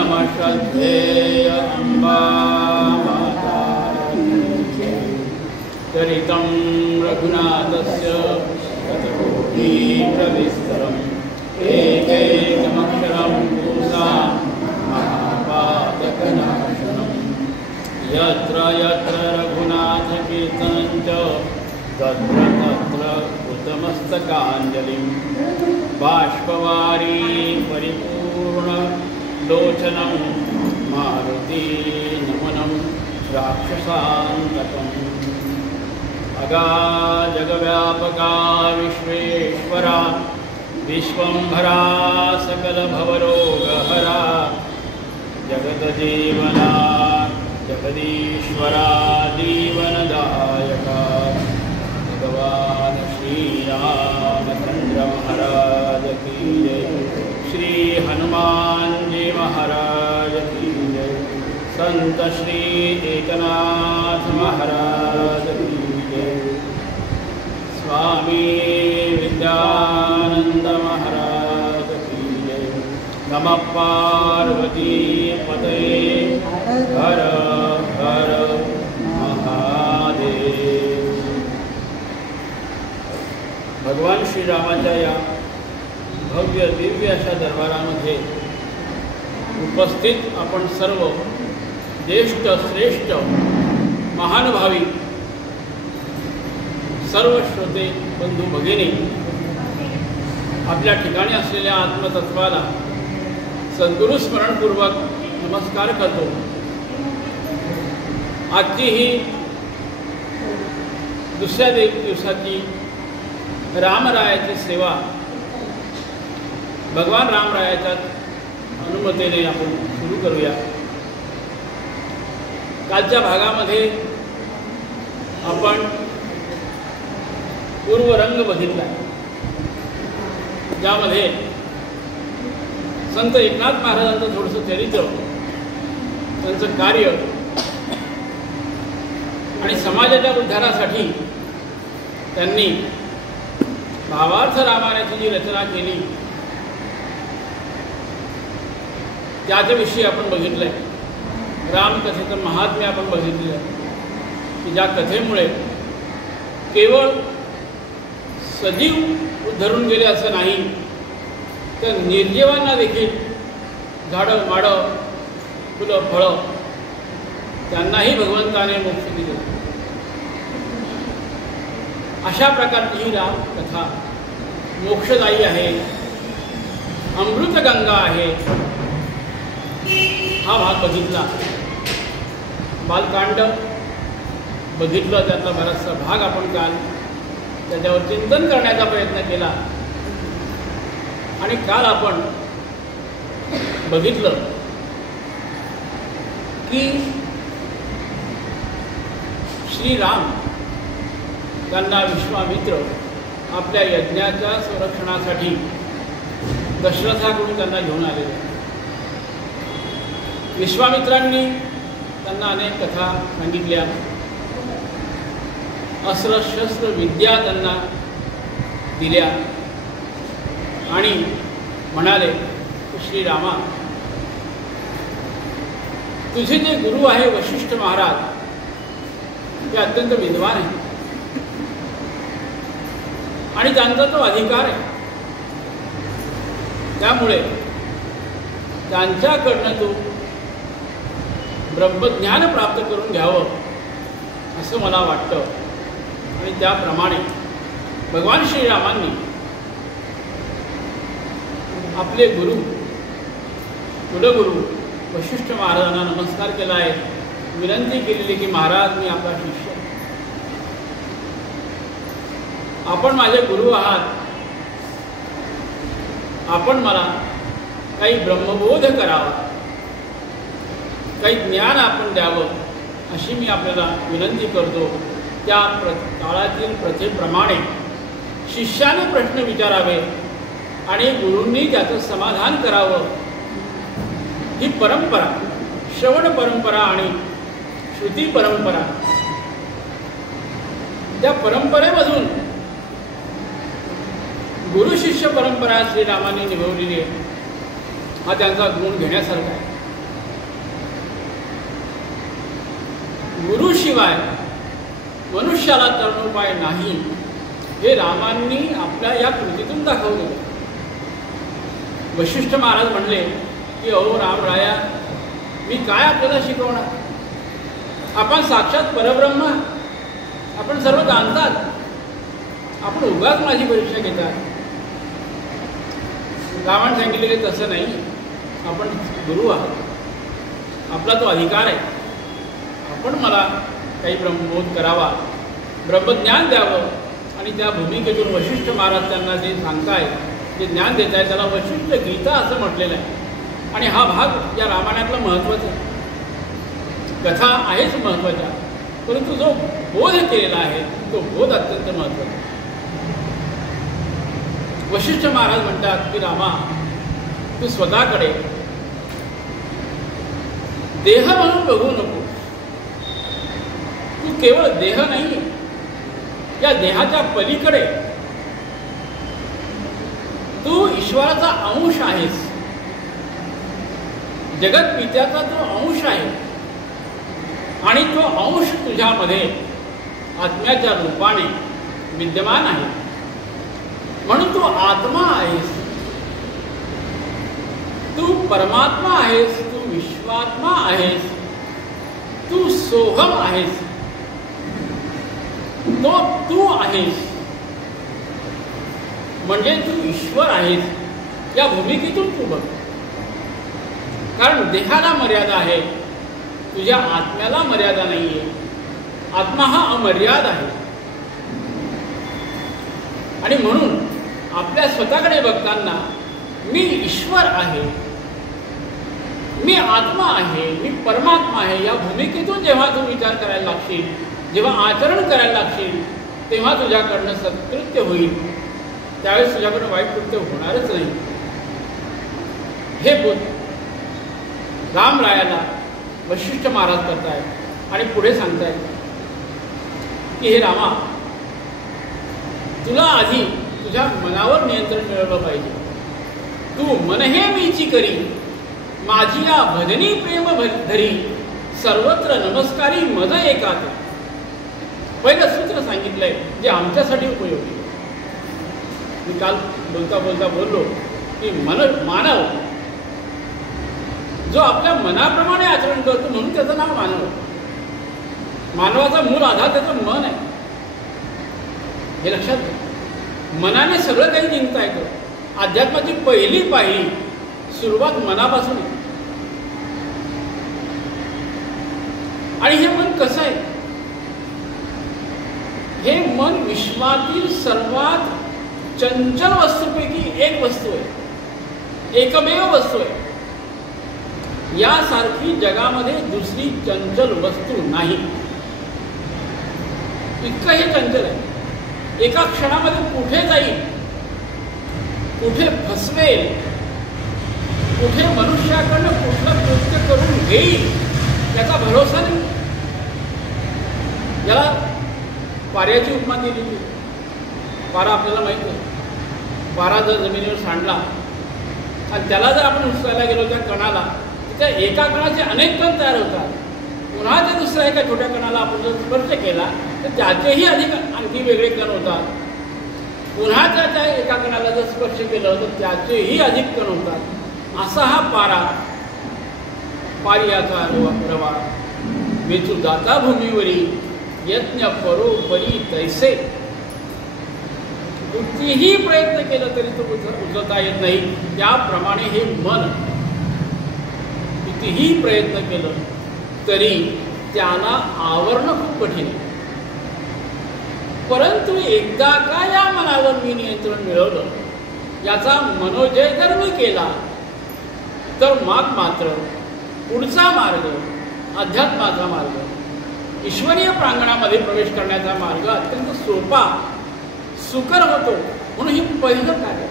परमश्रद्धेय अम्बा माता चरितं रघुनाथस्य शतकोटिप्रविस्तरम् एकैकमक्षरं पुंसा महापातकनाशनम् यत्र यत्र रघुनाथकीर्तनं च तत्र तत्र कृतमस्तकाञ्जलिं बाष्पवारी परिपूर्णलोचनं मारुति नमनं राक्षसान्तकम् अगाजगव्यापका विश्वेश्वरा विश्वंभरा सकलभवरोगहरा जगतजीवना जगदीश्वरा जीवनदायका भगवान श्रीरामचंद्र महाराज की जय। श्री हनुमान जी महाराज की जय। संत श्री एकनाथ महाराज की जय। स्वामी विद्यानंद महाराज की जय। नमः पार्वती पतये हर हर महादेव। भगवान श्रीरामाच्या या भव्य दिव्य अशा दरबारामध्ये उपस्थित आपण सर्व ज्येष्ठ श्रेष्ठ महानुभावी सर्व श्रोते बंधू भगिनी आपल्या ठिकाणी असलेल्या आत्मतत्वाला सद्गुरु स्मरणपूर्वक नमस्कार करतो। आजची ही दुसऱ्या दिवसाची रामरायाची सेवा भगवान रामरायाच्या अनुमतीने आपण सुरू करूया। कालच्या भागामध्ये आपण पूर्वरंग बघितला, ज्यामध्ये संत एकनाथ महाराजांचं थोडंसं चरित्र, त्यांचं कार्य आणि समाजाच्या उद्धारासाठी त्यांनी भावार्थ रामायणाची जी रचना केली त्याच्याविषयी आपण बघितलं आहे। रामकथेचं महात्म्य आपण बघितलं आहे की ज्या कथेमुळे केवळ सजीव उद्धरून गेले असं नाही, तर निर्जीवांना देखील झाडं माडं फुलं फळं त्यांनाही भगवंताने मोक्ष दिले। अशा प्रकारची ही रामकथा मोक्षदायी आहे, अमृतगंगा आहे। हा भाग बघितला, बालकांड बघितलं, त्यातला बराचसा भाग आपण काल त्याच्यावर चिंतन करण्याचा प्रयत्न केला। आणि काल आपण बघितलं की श्रीराम त्यांना विश्वामित्र आपल्या यज्ञाच्या संरक्षणासाठी दशरथाकडून त्यांना घेऊन आलेले। विश्वामित्रांनी त्यांना अनेक कथा सांगितल्या, अस्त्र शस्त्र विद्या त्यांना दिल्या आणि म्हणाले, श्रीरामा, तुझे जे गुरु आहे वशिष्ठ महाराज ते अत्यंत विद्वान आहे आणि त्यांचा तो अधिकार आहे, त्यामुळे त्यांच्याकडनं तू ब्रह्मज्ञान प्राप्त करून घ्यावं असं मला वाटतं। आणि त्याप्रमाणे भगवान श्रीरामांनी आपले गुरु कुलगुरु वशिष्ठ महाराजांना नमस्कार केला आहे, विनंती केलेली की महाराज, मी आपला शिष्य, आपण माझे गुरु आहात, आपण मला काही ब्रह्मबोध करावा, काही ज्ञान आपण द्यावं अशी मी आपल्याला विनंती करतो। त्या काळातील प्रथेप्रमाणे शिष्याने प्रश्न विचारावे आणि गुरूंनी त्याचं समाधान करावं, ही परंपरा, श्रवण परंपरा आणि श्रुती परंपरा, त्या परंपरेमधून गुरु शिष्य परंपरा श्रीरामाने निभवलेली आहे। हा त्यांचा गुण घेण्यासारखा आहे। गुरुशिवाय मनुष्याला तरणोपाय नाही, हे रामांनी आपल्या या कृतीतून दाखवलं. वशिष्ठ महाराज म्हणले की अहो रामराया, मी काय आपल्याला शिकवणार? आपण साक्षात परब्रह्म, आपण सर्व जाणतात, आपण उगाच माझी परीक्षा घेतात. रामाने सांगितले की तसं नाही, आपण गुरु आहात, आपला तो अधिकार आहे, आपण मला काही ब्रह्मबोध करावा, ब्रह्मज्ञान द्यावं. आणि त्या भूमिकेतून वशिष्ठ महाराज त्यांना जे सांगताय, जे ज्ञान देत आहे, त्याला वशिष्ठ गीता असं म्हटलेलं आहे. आणि हा भाग या रामायणातला महत्त्वाचा आहे. कथा आहेच महत्त्वाच्या, परंतु जो बोध केलेला आहे तो बोध अत्यंत महत्त्वाचा. वशिष्ठ महाराज म्हणतात की रामा, तू स्वतःकडे देह म्हणून बघू नको. तू केवळ देह नाही, या देहाच्या पलीकडे तू ईश्वराचा अंश आहेस, जगत पित्याचा तो अंश आहे. आणि तो अंश तुझ्यामध्ये आत्म्याच्या रूपाने विद्यमान आहे, म्हणून तू आत्मा आहेस, तू परमात्मा आहेस, तू विश्वात्मा आहेस, तू सोहम आहेस, तो तू आहेस, म्हणजे तू ईश्वर आहेस. या भूमिकेतून तू बघ. कारण देहाला मर्यादा आहे, तुझ्या आत्म्याला मर्यादा नाही आहे. आत्मा हा अमर्याद आहे. आणि म्हणून आपल्या स्वतःकडे बघताना मी ईश्वर आहे, मी आत्मा आहे, मी परमात्मा आहे, या भूमिकेतून जेव्हा तू विचार करायला लागशील, जेव्हा आचरण करायला लागशील, तेव्हा तुझ्याकडनं सत्कृत्य होईल. त्यावेळेस तुझ्याकडनं वाईट कृत्य होणारच नाही. हे बोध रामरायाला वशिष्ठ महाराज करतायत आणि पुढे सांगतायत की हे रामा, तुला आधी तुझ्या मनावर नियंत्रण मिळवलं पाहिजे. तू मन हे मीची करी, माझी या भजनी प्रेम धरी, सर्वत्र नमस्कारी मज एकात. पहिलं सूत्र सांगितलंय जे आमच्यासाठी उपयोगी. मी काल बोलता बोलता बोललो की मानव जो आपल्या मनाप्रमाणे आचरण करतो, म्हणून त्याचं नाव मानव. मानवाचा मूळ आधार त्याचं मन आहे, हे लक्षात घ्या. मनाने सगळं काही जिंकता येतं. अध्यात्माची पहिली पायरी सुरुवात मनापासून आहे. आणि हे मन कसं आहे? हे मन विश्वातील सर्वात चंचल वस्तूपैकी एक वस्तू आहे, एकमेव वस्तू आहे. यासारखी जगामध्ये दुसरी चंचल वस्तू नाही. इतकं हे चंचल आहे. एका क्षणामध्ये कुठे जाईल, कुठे फसवेल, कुठे मनुष्याकडनं कुठलं कृत्य करून घेईल याचा भरोसा नाही. याला पाऱ्याची उपमा दिलेली. पारा आपल्याला माहिती आहे. पारा जर जमिनीवर सांडला आणि त्याला जर आपण उचलायला गेलो त्या कणाला, त्या एका कणाचे अनेक कण तयार होतात. पुन्हा त्या दुसऱ्या एका छोट्या कणाला आपण जर स्पर्श केला तर त्याचेही अधिक आणखी वेगळे कण होतात. पुन्हा त्या एका कणाला जर स्पर्श केलं तर त्याचेही अधिक कण होतात. असा हा पारा, पारियाचा रवा वेचू दाता भूमीवरी, यज्ञ परोपरी तैसे. कितीही प्रयत्न केलं तरी तो उचलता येत नाही. त्याप्रमाणे हे मन कितीही प्रयत्न केलं तरी त्याला आवरणं खूप कठीण आहे. परंतु एकदा का या मनावर मी नियंत्रण मिळवलं, याचा मनोजय जर मी केला तर मग मात्र पुढचा मार्ग, अध्यात्माचा मार्ग, ईश्वरीय प्रांगणामध्ये प्रवेश करण्याचा मार्ग अत्यंत सोपा, सुकर होतो. म्हणून ही पहिलं कार्य.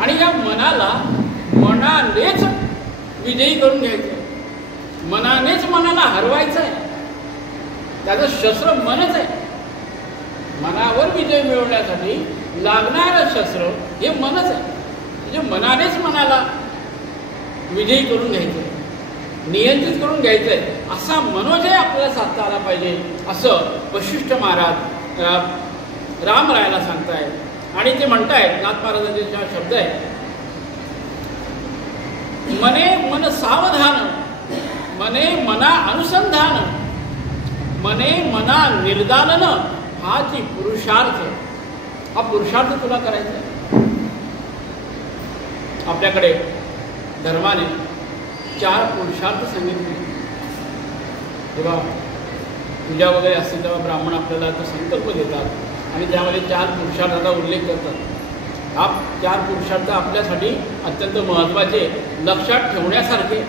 आणि या मनाला मनानेच विजयी करून घ्यायचं आहे, मनानेच मनाला हरवायचं आहे. त्याचं शस्त्र मनच आहे. मनावर विजय मिळवण्यासाठी लागणारं शस्त्र हे मनच आहे. म्हणजे मनानेच मनाला विजयी करून घ्यायचं आहे. नियंत्रित करून घ्यायचं आहे असा मनोजय आपल्याला साधता आला पाहिजे असं वशिष्ठ महाराज रामरायाला सांगतायत. आणि ते म्हणतायत, नाथ महाराजांचे हा शब्द आहे, मने मन सावधान, मने मना अनुसंधान, मने मना निर्दालन, हाची पुरुषार्थ. हा पुरुषार्थ तुला करायचा आहे. आपल्याकडे धर्माने 4 पुरुषार्थ सांगितले. जेव्हा पूजा वगैरे असते तेव्हा ब्राह्मण आपल्याला तो संकल्प देतात आणि त्यामध्ये 4 पुरुषार्थाचा उल्लेख करतात. हा 4 पुरुषार्थ आपल्यासाठी अत्यंत महत्त्वाचे, लक्षात ठेवण्यासारखे.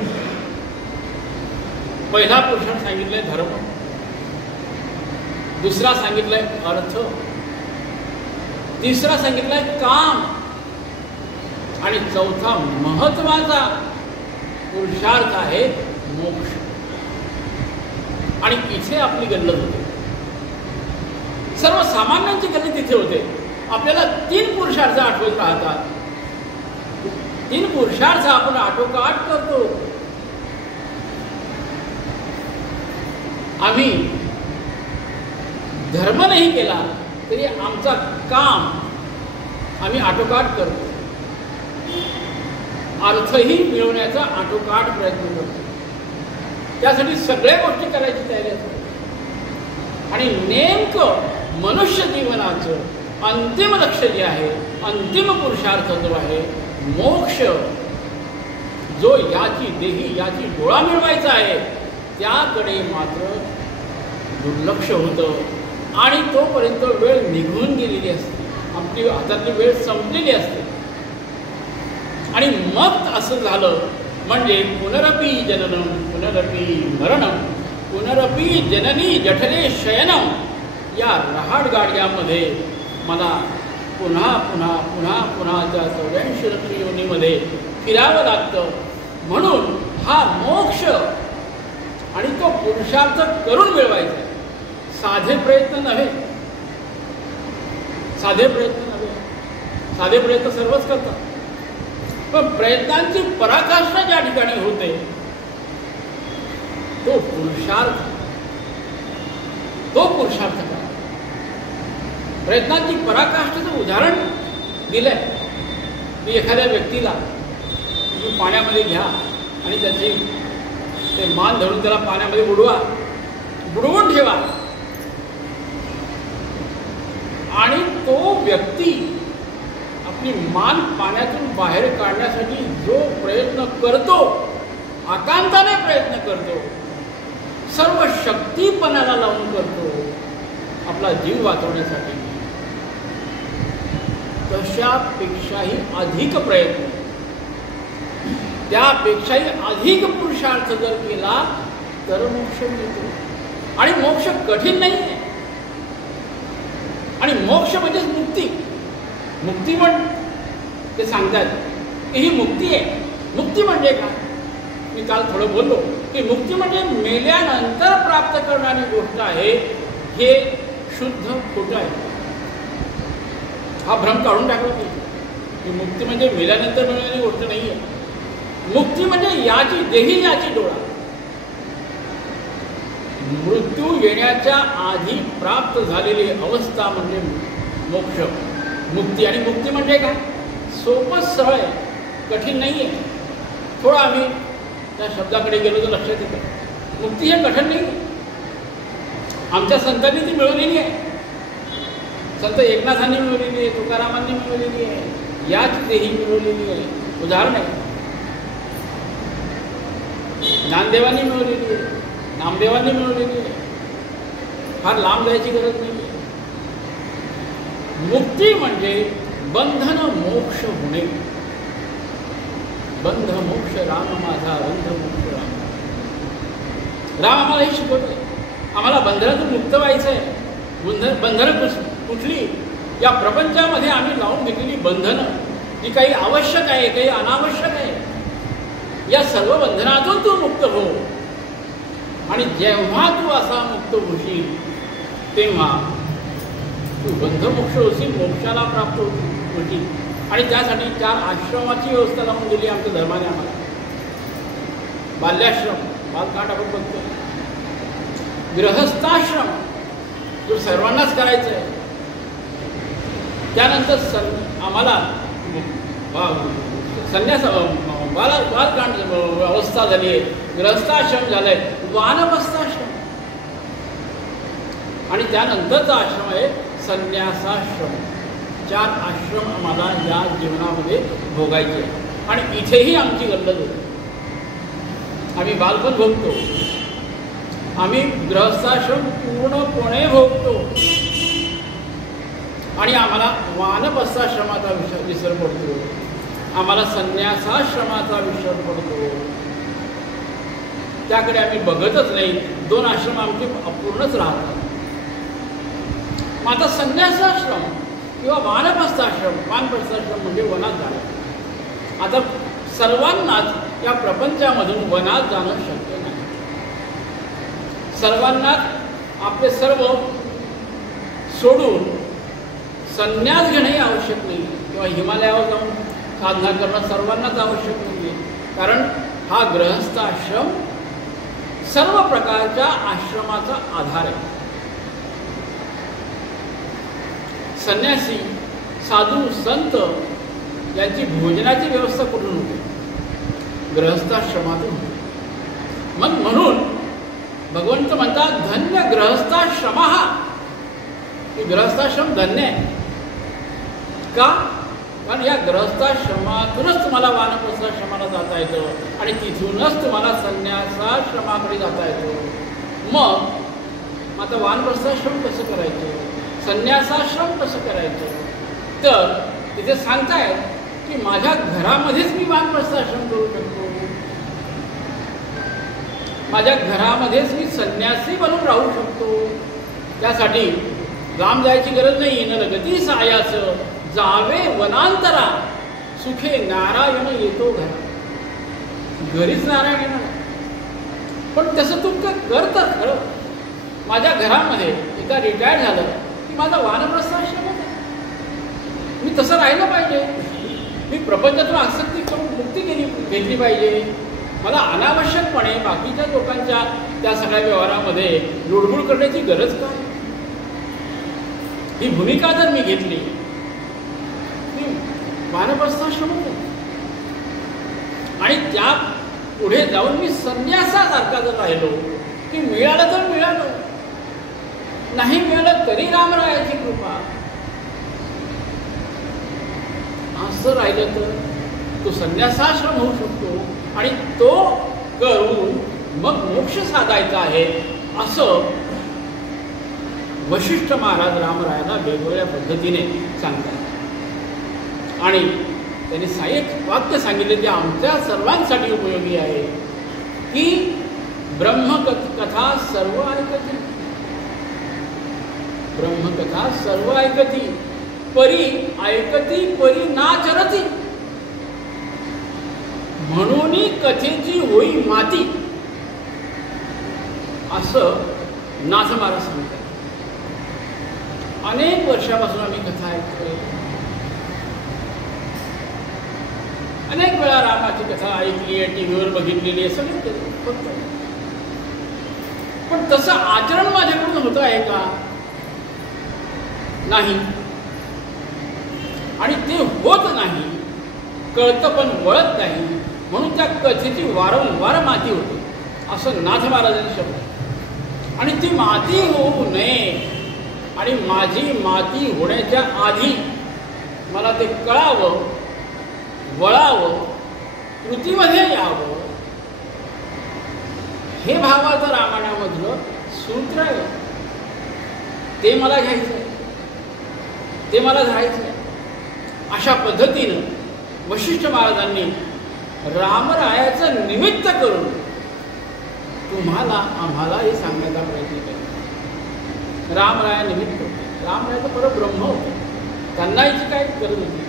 पहिला पुरुषार्थ सांगितलाय धर्म, दुसरा सांगितलाय अर्थ, तिसरा सांगितलाय काम आणि चौथा महत्त्वाचा पुरुषार्थ आहे मोक्ष. आणि इथे आपली गल्लत होते, सर्वसामान्यांची गल्लत तिथे होते. आपल्याला 3 पुरुषार्थ आठवत राहतात. 3 पुरुषार्थ आपण आठोकाठ करतो. आम्ही धर्म नाही केला तरी आमचा काम आम्ही आटोकाट करतो. अर्थही मिळवण्याचा आटोकाट प्रयत्न करतो. त्यासाठी सगळ्या गोष्टी करायची तयारी असते. आणि नेमकं मनुष्य जीवनाचं अंतिम लक्ष्य जे आहे, अंतिम पुरुषार्थ जो आहे मोक्ष, जो याची देही याची डोळा मिळवायचा आहे, त्याकडे मात्र दुर्लक्ष होतं आणि तोपर्यंत वेळ निघून गेलेली असते, आपली हातातली वेळ संपलेली असते. आणि मग असं झालं म्हणजे पुनरपी जननम पुनरपी मरणम पुनरपी जननी जठरे शयनम, या रहाडगाडग्यामध्ये मला पुन्हा पुन्हा पुन्हा पुन्हा त्या 84 लक्ष योनीमध्ये फिरावं लागतं. म्हणून हा मोक्ष आणि तो पुरुषार्थ करून मिळवायचा. साधे प्रयत्न नव्हे, साधे प्रयत्न नव्हे. साधे प्रयत्न सर्वच करतात, पण प्रयत्नांची पराकाष्ठा ज्या ठिकाणी होते तो पुरुषार्थ, तो पुरुषार्थ काय. प्रयत्नांची पराकाष्ठेचं उदाहरण दिलंय की एखाद्या व्यक्तीला तुम्ही पाण्यामध्ये घ्या आणि त्याची ते मान धरून त्याला पाण्यामध्ये बुडवा, बुडवून ठेवा आणि तो व्यक्ती आपली मान पाण्यातून बाहेर काढण्यासाठी जो प्रयत्न करतो, आकांताने प्रयत्न करतो, सर्व शक्तीपणाला लावून करतो आपला जीव वाचवण्यासाठी, तशापेक्षाही अधिक प्रयत्न, त्यापेक्षाही अधिक पुरुषार्थ जर केला तर मोक्ष मिळतो. आणि मोक्ष कठीण नाही आहे. आणि मोक्ष म्हणजेच मुक्ती. मुक्ती म्हण ते सांगतात की ही मुक्ती आहे. मुक्ती म्हणजे काय? मी काल थोडं बोललो की मुक्ती म्हणजे मेल्यानंतर प्राप्त करणारी गोष्ट आहे. हे शुद्ध खोटं आहे. हा भ्रम काढून टाकला पाहिजे की मुक्ती म्हणजे मेल्यानंतर मिळणारी गोष्ट नाही आहे. मुक्ती म्हणजे याची देही याची डोळा, मृत्यू येण्याच्या आधी प्राप्त झालेली अवस्था म्हणजे मोक्ष, मुक्ती. आणि मुक्ती म्हणजे काय? सोपं सरळ आहे, कठीण नाही आहे. थोडं आम्ही त्या शब्दाकडे गेलो तर लक्षात येतं. मुक्ती हे कठीण नाही आहे. आमच्या संतांनी ती मिळवलेली आहे. संत एकनाथांनी मिळवलेली आहे, तुकारामांनी मिळवलेली आहे, याच देही मिळवलेली आहे. उदाहरण आहे, ज्ञानदेवांनी मिळवलेली आहे, नामदेवांनी मिळवलेली आहे. फार लांब जायची गरज नाही आहे. मुक्ती म्हणजे बंधन मोक्ष होणे. बंध मोक्ष राम माझा, बंध मोक्ष राम. राम आम्हाला हे शिकवतोय, आम्हाला बंधनातून मुक्त व्हायचं आहे. बंधनं कुठली? या प्रपंचामध्ये आम्ही लावून घेतलेली बंधनं, जी काही आवश्यक आहे, काही अनावश्यक आहे, या सर्व बंधनातून तू मुक्त हो. आणि जेव्हा तू असा मुक्त होशील तेव्हा तू बंधमोक्ष होशील, मोक्षाला प्राप्त होशील. आणि त्यासाठी 4 आश्रमाची व्यवस्था लावून दिली आमच्या धर्माने आम्हाला. बाल्याश्रम, बालकांड आपण बघतो. ग्रहस्थाश्रम जो सर्वांनाच करायचा आहे. त्यानंतर आम्हाला संन्यास बालकांड अवस्था झाली आहे, ग्रहस्थाश्रम झालं आहे, वानप्रस्थाश्रम, आणि त्यानंतरचा आश्रम आहे संन्यासाश्रम. 4 आश्रम आम्हाला या जीवनामध्ये भोगायचे. आणि इथेही आमची गल्लत होती. आम्ही बालपण भोगतो, आम्ही गृहस्थाश्रम पूर्णपणे भोगतो, आणि आम्हाला वानप्रस्थाश्रमाचा विसर पडतो, आम्हाला संन्यासाश्रमाचा विसर पडतो. त्याकडे आम्ही बघतच नाही. 2 आश्रम आमचे अपूर्णच राहतात. मग आता संन्यासाश्रम किंवा वानप्रस्थाश्रम, वानप्रस्थाश्रम म्हणजे वनात जाणं. आता सर्वांनाच या प्रपंचामधून वनात जाणं शक्य नाही. सर्वांनाच आपले सर्व सोडून संन्यास घेणंही आवश्यक नाही, किंवा हिमालयावर जाऊन साधना करणं सर्वांनाच आवश्यक नाही आहे. कारण हा गृहस्थाश्रम सर्व प्रकारच्या आश्रमाचा आधार आहे. संन्यासी, साधू, संत यांची भोजनाची व्यवस्था कुठून होते? गृहस्थाश्रमातून होते. मग म्हणून भगवंत म्हणतात धन्य गृहस्थाश्रम. हा गृहस्थाश्रम धन्य आहे. का? कारण या गृहस्थाश्रमातूनच तुम्हाला वानप्रस्थाश्रमाला जाता येतं, आणि तिथूनच तुम्हाला संन्यासाश्रमाकडे जाता येतं. मग आता वानप्रस्थाश्रम कसं करायचं, संन्यासाश्रम कसं करायचं? तर तिथे सांगतायत की माझ्या घरामध्येच मी वानप्रस्थाश्रम करू शकतो, माझ्या घरामध्येच मी संन्यासी बनून राहू शकतो. त्यासाठी लांब जायची गरज नाही. न लगती सायास जावे वनांतरा, सुखे नारायण येतो घरा. घरीच नारायण येणार, पण तसं तुमचं करतं खरं. माझ्या घरामध्ये एकदा रिटायर झालं की माझा वानप्रस्थाश्रम होता. मी तसं राहिलं पाहिजे. मी प्रपंचातून आसक्ती करून मुक्ती घेतली पाहिजे. मला अनावश्यकपणे बाकीच्या लोकांच्या त्या सगळ्या व्यवहारामध्ये लुडबुड करण्याची गरज काय? ही भूमिका जर मी घेतली, मी वानप्रस्थाश्रम होतो, आणि त्या पुढे जाऊन मी संन्यासासारखा जर राहिलो की मिळालं तर मिळालं, नाही मिळालं तरी रामरायाची कृपा, असं राहिलं तर तो संन्यासाश्रम होऊ शकतो. आणि तो करून मग मोक्ष साधायचा आहे, असं वशिष्ठ महाराज रामरायाला वेगवेगळ्या पद्धतीने सांगतात. आणि त्यांनी एक वाक्य सांगितले जे आमच्या सर्वांसाठी उपयोगी आहे की ब्रह्मकथा सर्व ऐकती, ब्रह्मकथा सर्व ऐकती, परी ऐकती परी नाचरती, म्हणून कथेची होई माती, असं नाथ महाराज सांगतात. अनेक वर्षापासून आम्ही कथा ऐकतोय, अनेक वेळा रामाची कथा ऐकली आहे, टीव्हीवर बघितलेली आहे, सगळं केलं, पण तसं आचरण माझ्याकडून होतं आहे का? नाही. आणि ते होत नाही, कळतं पण वळत नाही, म्हणून त्या कथेची वारंवार माती होते, असं नाथ महाराजांनी शब्द. आणि ती माती होऊ नये, आणि माझी माती होण्याच्या आधी मला ते कळावं, वळावं, कृतीमध्ये यावं, हे भावाचं रामायणामधलं सूत्र आहे. ते मला घ्यायचं आहे, ते मला धरायचं आहे. अशा पद्धतीनं वशिष्ठ महाराजांनी रामरायाचं निमित्त करून तुम्हाला आम्हाला हे सांगण्याचा प्रयत्न केला. रामराया निमित्त होते, रामरायाचं परब्रह्म होतं, त्यांना याची काही गरज होती.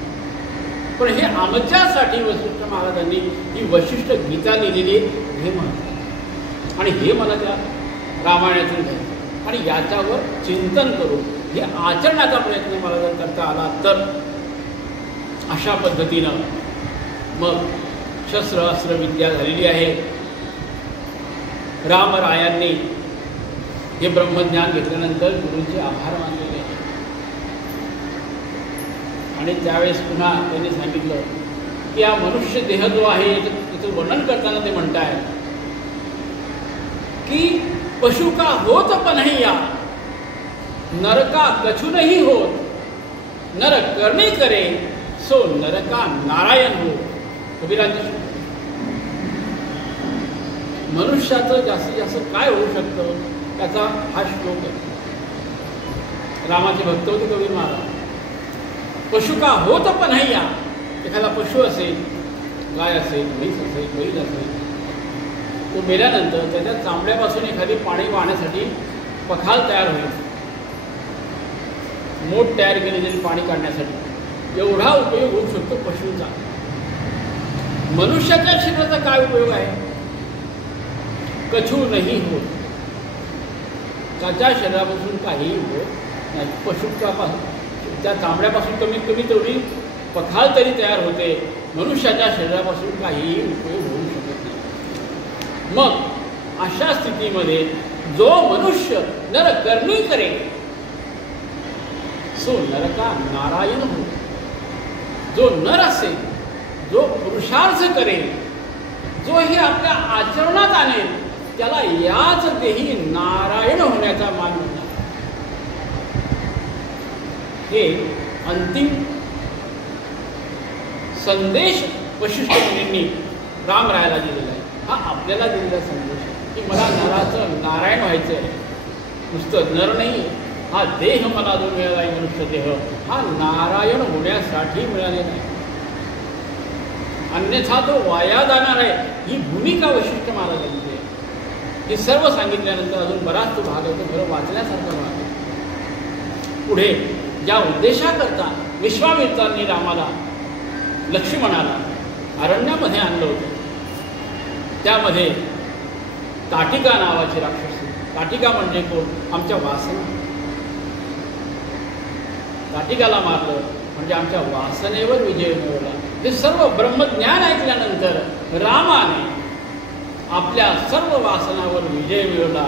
पण हे आमच्यासाठी वशिष्ठ महाराजांनी ही वशिष्ठ गीता लिहिलेली हे महत्त्व, आणि हे मला त्या रामायणातून घ्यायचं, आणि याच्यावर चिंतन करून हे आचरण्याचा प्रयत्न मला जर करता आला तर अशा पद्धतीनं मग शस्त्र अस्त्र विद्या झालेली आहे. रामरायांनी हे ब्रह्मज्ञान घेतल्यानंतर गुरूंचे आभार मानलेले आहे. आणि त्यावेळेस पुन्हा त्यांनी सांगितलं की हा मनुष्य देह जो आहे त्याचं वर्णन करताना ते म्हणताय की पशु का होत पन्हैया नरका कछुनही होत, नर करणे करे सो नरका नारायण हो. कबीरांचे मनुष्याचं जास्तीत जास्त काय होऊ शकतं त्याचा हा श्लोक आहे. रामाचे भक्त होते कबीर महाराज. पशु का होत पन्हैया, एखादा पशु असेल, गाय असेल, म्हैस असेल, बैल असेल, तो मेल्यानंतर त्याच्या चामड्यापासून एखादी पाणी वाहण्यासाठी पखाल तयार होईल. मोठ तयार केली जाईल पाणी काढण्यासाठी. एवढा उपयोग होऊ शकतो पशूंचा. मनुष्याच्या शरीराचा काय उपयोग आहे? कछू नाही होत, त्याच्या शरीरापासून काहीही होत नाही. पशुपासून त्या चामड्यापासून कमीत कमी तेवढी पखाल तरी तयार होते. मनुष्याच्या शरीरापासून काहीही उपयोग होऊ शकत नाही. मग अशा स्थितीमध्ये जो मनुष्य नर करणी करे सो नरका नारायण हो. जो नर असेल, जो पुरुषार्थ करेल, जो हे आपल्या आचरणात आणेल, त्याला याच देही नारायण होण्याचा मान मिळणार. हे अंतिम संदेश वशिष्ठ मुनींनी रामरायाला दिलेला आहे. हा आपल्याला दिलेला संदेश आहे की मला नराचं नारायण व्हायचं आहे. नुसतं नर नाही, हा देह मला जो मिळाला आहे मनुष्य देह, हा नारायण होण्यासाठी मिळालेला आहे. अन्यथा तो वाया जाणार आहे. ही भूमिका वशिष्ठ महाराजांची आहे. हे सर्व सांगितल्यानंतर अजून बराच तो भाग होतो, खरं वाचण्यासारखा भाग आहे. पुढे ज्या उद्देशाकरता विश्वामित्रांनी रामाला, लक्ष्मणाला अरण्यामध्ये आणलं होतं, त्यामध्ये ताटिका नावाची राक्षसी. ताटिका म्हणजे कोण? आमच्या वासना. ताटिकाला मारलं म्हणजे आमच्या वासनेवर विजय मिळवला. हे सर्व ब्रह्मज्ञान ऐकल्यानंतर रामाने आपल्या सर्व वासनावर विजय मिळवला.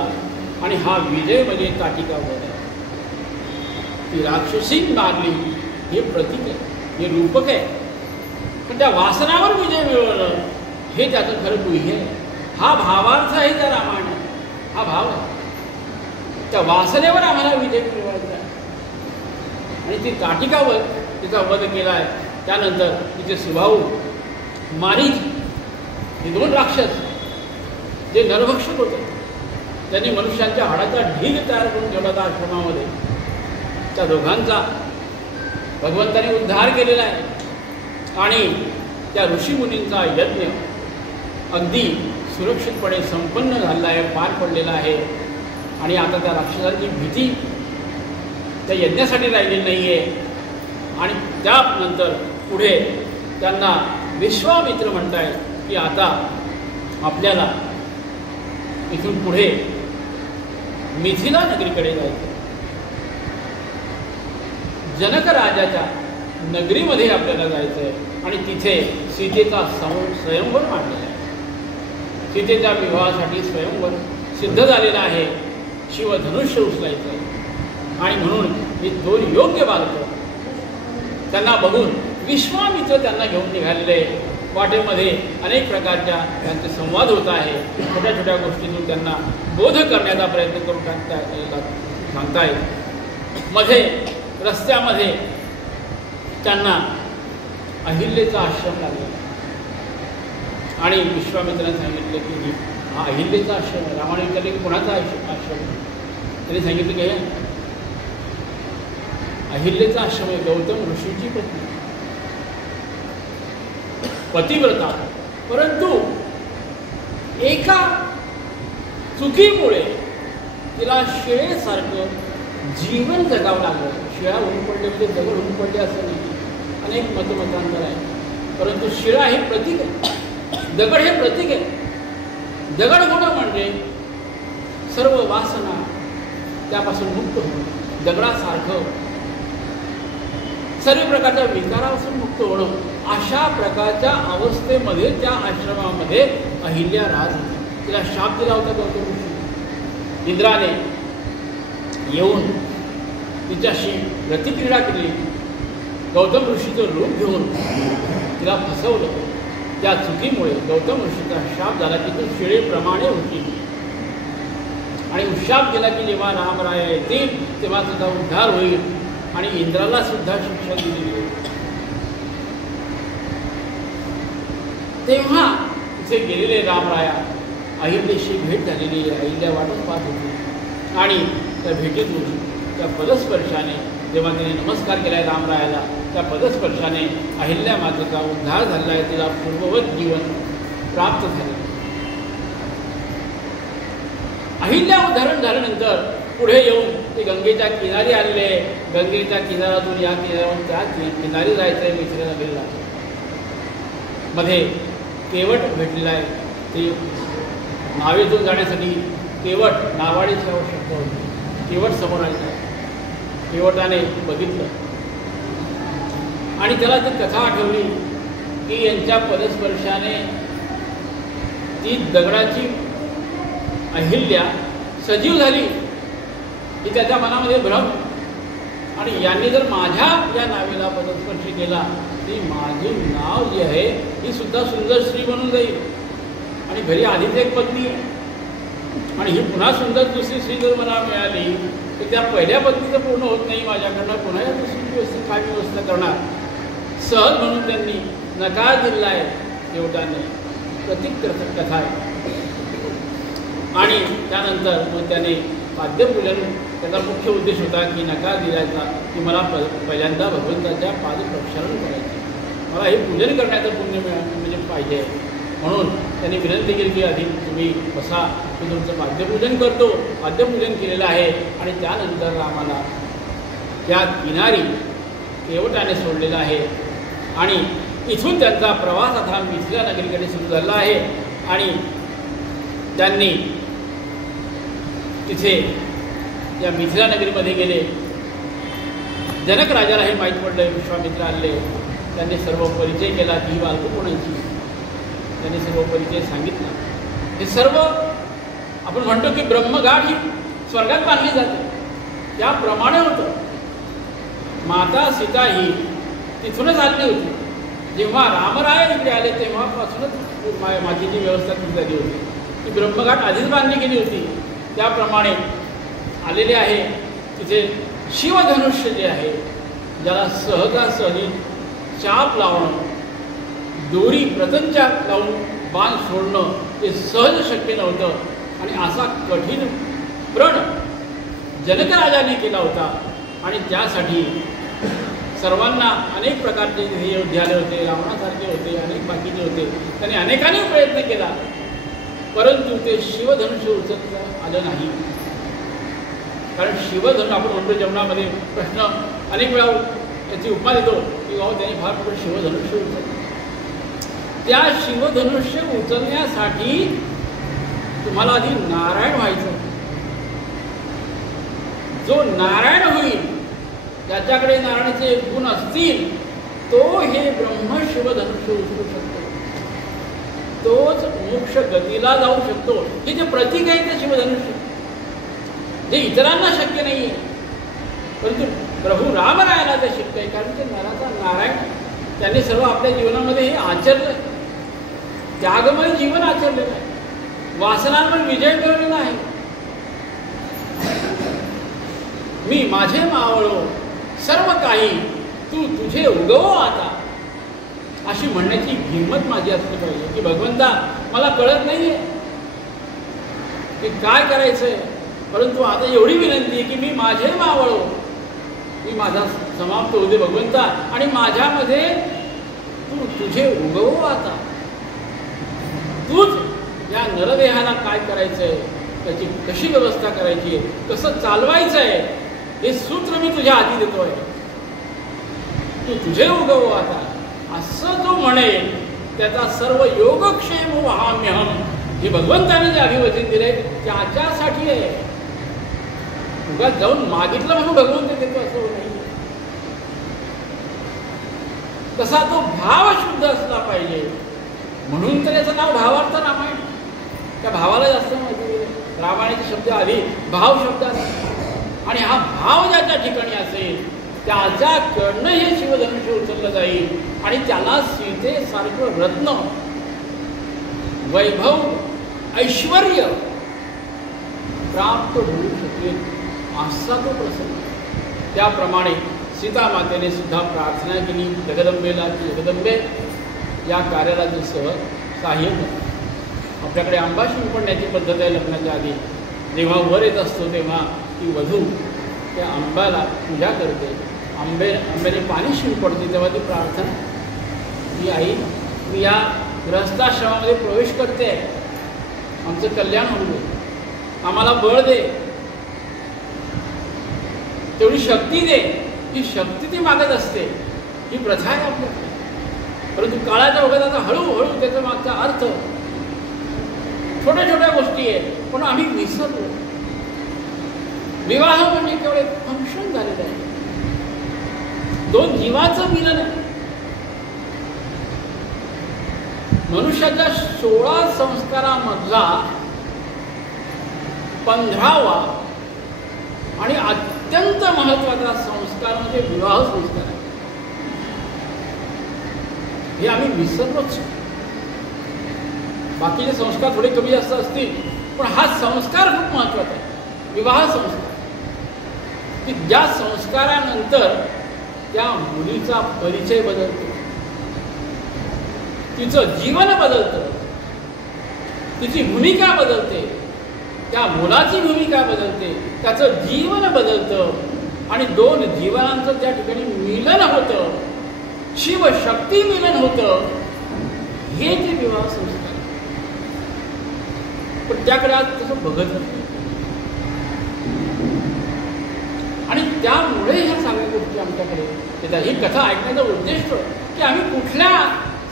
आणि हा विजय म्हणजे ताटिकावर आहे. ती राक्षसी मारली हे प्रतीक आहे, हे रूपक आहे. पण त्या वासनावर विजय मिळवणं हे त्याचं खरं गुह्य आहे. हा भावार्थ आहे त्या रामायणात. हा भाव आहे. त्या वासनेवर आम्हाला विजय मिळवायचा आहे. आणि ती ताटिकावर तिचा वध केला आहे. त्यानंतर तिचे सुभाऊ मारीच, हे दोन राक्षस जे नरभक्षक होते, त्यांनी मनुष्यांच्या हाडाचा ढीग तयार करून ठेवला होता आश्रमामध्ये. त्या दोघांचा भगवंताने उद्धार केलेला आहे. आणि त्या ऋषीमुनींचा यज्ञ अगदी सुरक्षितपणे संपन्न झालेला आहे, पार पडलेला आहे. आणि आता त्या राक्षसांची भीती त्या यज्ञासाठी राहिलेली नाही आहे. आणि त्यानंतर पुढे त्यांना विश्वामित्र म्हणताय की आता आपल्याला इथून पुढे मिथिला नगरीकडे जायचं. जनक राजाच्या नगरीमध्ये आपल्याला जायचं आहे. आणि तिथे सीतेचा स्वयंवर मांडलेला आहे. सीतेच्या विवाहासाठी स्वयंवर सिद्ध झालेला आहे. शिवधनुष्य उचलायचं आहे. आणि म्हणून ही दोन योग्य बालकं त्यांना बघून विश्वामित्र त्यांना घेऊन निघालेले आहे. वाटेमध्ये अनेक प्रकारच्या त्यांचे संवाद होत आहे. छोट्या छोट्या गोष्टींतून त्यांना बोध करण्याचा प्रयत्न करून सांगतायत. मध्ये रस्त्यामध्ये त्यांना अहिल्येचा आश्रम लागला. आणि विश्वामित्राने सांगितलं की हा अहिल्येचा आश्रम आहे. रामाने विचारले की कोणाचा आश्रम? त्यांनी सांगितलं की अहिल्येचा आश्रम आहे. गौतम ऋषीची पत्नी, पतिव्रता. परंतु एका चुकीमुळे तिला शिळेसारखं जीवन जगावं लागलं. शिळा होऊन पडले म्हणजे दगड होऊन पडले असं नाही. अनेक मतमतांतर आहे. परंतु शिळा हे प्रतीक आहे, दगड हे प्रतीक आहे. दगड होणं म्हणजे सर्व वासना त्यापासून मुक्त होणं. दगडासारखं सर्व प्रकारच्या विकारापासून मुक्त होणं. अशा प्रकारच्या अवस्थेमध्ये त्या आश्रमामध्ये अहिल्या राहत होती. तिला शाप दिला होता गौतम ऋषी. इंद्राने येऊन तिच्याशी रतिक्रीडा केली. गौतम ऋषीचं रूप घेऊन तिला फसवलं. त्या चुकीमुळे गौतम ऋषीचा शाप झाला की तू शिळेप्रमाणे होती. आणि शाप दिला की जेव्हा रामराया येतील तेव्हा तुझा उद्धार होईल आणि इंद्राला सुद्धा शिक्षा दिली आहे. तेव्हा तिथे गेलेले रामराया अहिल्याशी भेट झालेली आहे. अहिल्या वाटच पाहत होती आणि त्या भेटीतून त्या पदस्पर्शाने जेव्हा तिने नमस्कार केला आहे रामरायाला, त्या पदस्पर्शाने अहिल्या मातेचा उद्धार झाला आहे. तिला पूर्ववत जीवन प्राप्त झाले. अहिल्या उद्धारण झाल्यानंतर पुढे येऊन ते गंगेच्या किनारी आलेले. गंगेच्या किनाऱ्यातून या किनाऱ्यावरून त्या किनारी जायचं आहे मिथिलानगरीला. मध्ये केवट भेटलेला आहे. ते नावेतून जाण्यासाठी केवट नावाडीची आवश्यकता होती. केवट समोर आलेला आहे. केवटाने बघितलं आणि त्याला ती कथा आठवली की यांच्या पदस्पर्शाने ती दगडाची अहिल्या सजीव झाली. ही त्याच्या मनामध्ये भ्रम. आणि यांनी जर माझ्या या नावेला पदस्पर्श केला ती माझे नाव जे आहे ही सुद्धा सुंदर स्त्री बनून जाईल. आणि घरी आधीच एक पत्नी आणि ही पुन्हा सुंदर दुसरी स्त्री जर मला मिळाली तर त्या पहिल्या पत्नीचं पूर्ण होत नाही माझ्याकडनं. पुन्हा या दुसरी व्यवस्था काय व्यवस्था करणार. सहज म्हणून त्यांनी नकार दिला आहे. केवटाने प्रतीक कथा आहे. आणि त्यानंतर मग त्याने पाद्यपूजन त्याचा मुख्य उद्देश होता की नकार दिल्याचा की मला पहिल्यांदा भगवंताच्या पादप्रक्षालन करायचे. मला हे पूजन करण्याचं पुण्य म्हणजे पाहिजे. म्हणून त्यांनी विनंती केली की आधी तुम्ही बसा, मी तुमचं पाद्यपूजन करतो. पाद्यपूजन केलेलं आहे आणि त्यानंतर रामाला त्या किनारी केवटाने सोडलेलं आहे. आणि इथून त्यांचा प्रवास आता मिथिला नगरीकडे सुरू झाला आहे. आणि त्यांनी तिथे या मिथिला नगरीमध्ये गेले. जनक राजाला हे माहीत पडलं. विश्वामित्र आले. त्यांनी सर्व परिचय केला की ही बालकं कोणाची. त्यांनी सर्व परिचय सांगितला. हे सर्व आपण म्हणतो की ब्रह्मगाठ ही स्वर्गात बांधली जाते त्याप्रमाणे होतं. माता सीता ही तिथूनच आली होती. जेव्हा रामराय इकडे आले तेव्हापासूनच मातीची व्यवस्था तिथे झाली होती. ती ब्रह्मगाठ आधीच बांधली गेली होती. त्याप्रमाणे आलेले आहे. तिथे शिवधनुष्य जे आहे ज्याला सहजासहजी चाप लावणं, दोरी प्रतंचा लावून बाण सोडणं हे सहज शक्य नव्हतं. आणि असा कठीण प्रण जनकराजाने केला होता. आणि त्यासाठी सर्वांना अनेक प्रकारचे हे योद्धे आले होते. रावणासारखे होते, अनेक बाकीचे होते. त्यांनी अनेकांनी प्रयत्न केला परंतु ते शिवधनुष्य उचलता आलं नाही. कारण शिवधनुष्य आपण म्हणतो जेवणामध्ये प्रश्न अनेक वेळा त्याची उपमा देतो की बाबा त्यांनी फार मोठं शिवधनुष्य उचललं. त्या शिवधनुष्य उचलण्यासाठी तुम्हाला आधी नारायण व्हायचं. जो नारायण होईल ज्याच्याकडे नारायणाचे गुण असतील तो हे ब्रह्मशिवधनुष्य उचलू शकतो. तोच मोक्ष गतीला जाऊ शकतो. हे जे प्रतीक आहे ते शिवधनुष्य जे इतरांना शक्य नाही आहे परंतु प्रभू रामरायाला ते शक्य आहे. कारण ते नराचा नारायण त्यांनी सर्व आपल्या जीवनामध्ये हे आचरलं. त्यागमय जीवन आचरलेलं आहे. वासनांवर विजय मिळवलेला आहे. मी माझे मावळो सर्व काही तू तुझे उगव आता अशी म्हणण्याची हिंमत माझी असली पाहिजे की भगवंता मला कळत नाही आहे की काय करायचं आहे परंतु आता एवढी विनंती आहे की मी माझे मावळो, मी माझा समाप्त होऊ दे भगवंता आणि माझ्यामध्ये तू तुझे उगव आता. तूच या नरदेहाला काय करायचं आहे, त्याची कशी व्यवस्था करायची आहे, कसं चालवायचं आहे हे सूत्र मी तुझ्या हाती देतोय. तू तुझे उगव आता असं जो म्हणेल त्याचा सर्व योगक्षेम वहाम्यहम हे भगवंताने जे अभिवचन दिले त्याच्यासाठी आहे. उगाच जाऊन मागितलं म्हणून भगवंत देतो असं नाही. तसा तो भाव शुद्ध असला पाहिजे म्हणून तर याचं नाव भावार्थ रामायण. त्या भावाला जास्त महत्त्व दिलं. रामायणाचे शब्द आधी भाव शब्द असतात आणि हा भाव ज्याच्या ठिकाणी असेल त्याच्याकडनं हे शिवधनुष्य उचललं जाईल आणि त्याला सीतेसारखं रत्न, वैभव, ऐश्वर प्राप्त होऊ शकेल असा तो प्रसंग. त्याप्रमाणे सीता मातेने सुद्धा प्रार्थना केली जगदंबेला की जगदंबे या कार्याला जसं सहाय्य कर. आपल्याकडे आंबा शिंपडण्याची पद्धत आहे. लग्नाच्या आधी जेव्हा वर येत असतो तेव्हा ती वधू त्या आंब्याला पूजा करते, आंब्याने पाणी शिंपडते. तेव्हा ती प्रार्थना की आई मी या गृहस्थाश्रमामध्ये प्रवेश करते, आमचं कल्याण होऊ दे, आम्हाला बळ दे, तेवढी शक्ती दे. ही शक्ती ती मागत असते. ही प्रथा आहे आपल्याकडे. परंतु काळाच्या ओघात आता हळूहळू त्याचा मागचा अर्थ छोट्या छोट्या गोष्टी आहेत पण आम्ही विसरलो. विवाह म्हणजे केवळ एक फंक्शन झालेलं आहे, दोन जीवाचं मिलन आहे. मनुष्याच्या 16 संस्कारामधला 15वा आणि अत्यंत महत्त्वाचा संस्कार म्हणजे विवाह संस्कार आहे. हे आम्ही विसरलोच. बाकीचे संस्कार थोडे कमी जास्त असतील पण हा संस्कार खूप महत्त्वाचा आहे, विवाह संस्कार. की ज्या संस्कारानंतर त्या मुलीचा परिचय बदलतो, तिचं जीवन बदलतं, तिची भूमिका बदलते, त्या मुलाची भूमिका बदलते, त्याचं जीवन बदलतं आणि दोन जीवनांचं त्या ठिकाणी मिलन होतं, शिवशक्ती मिलन होतं. हे ते विवाह संस्कार. पण त्याकडे आज तसं बघत नाही आणि त्यामुळे ह्या सगळ्या गोष्टी आमच्याकडे येतात. ही कथा ऐकण्याचा उद्देश की आम्ही कुठल्या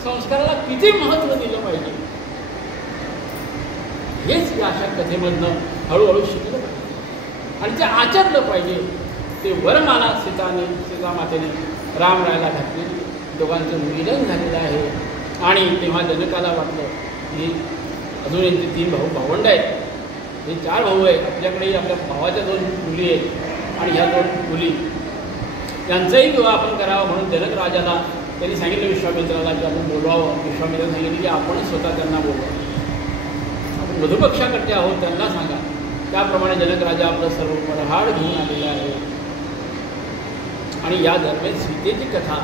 संस्काराला किती महत्त्व दिलं पाहिजे हेच या अशा कथेमधनं हळूहळू शिकलं पाहिजे आणि ते आचरलं पाहिजे. ते वरमाला सीता मातेने रामरायाला घातलेली, दोघांचं मिलन झालेलं आहे. आणि तेव्हा जनकाला वाटलं की अजून यांचे 3 भावंड आहेत, हे 4 भाऊ आहेत, आपल्याकडेही आपल्या भावाच्या 2 मुली आहेत आणि ह्या 2 मुली यांचाही विवाह आपण करावा. म्हणून जनक राजाला त्यांनी सांगितलं विश्वामित्राला की आपण बोलवावं. विश्वामित्राने सांगितलं की आपणच स्वतः त्यांना बोलवा, आपण वधूपक्षाकडे आहोत, त्यांना सांगा. त्याप्रमाणे जनक राजा आपलं सर्व परहाड घेऊन आलेला आहे. आणि या दरम्यान सीतेची कथा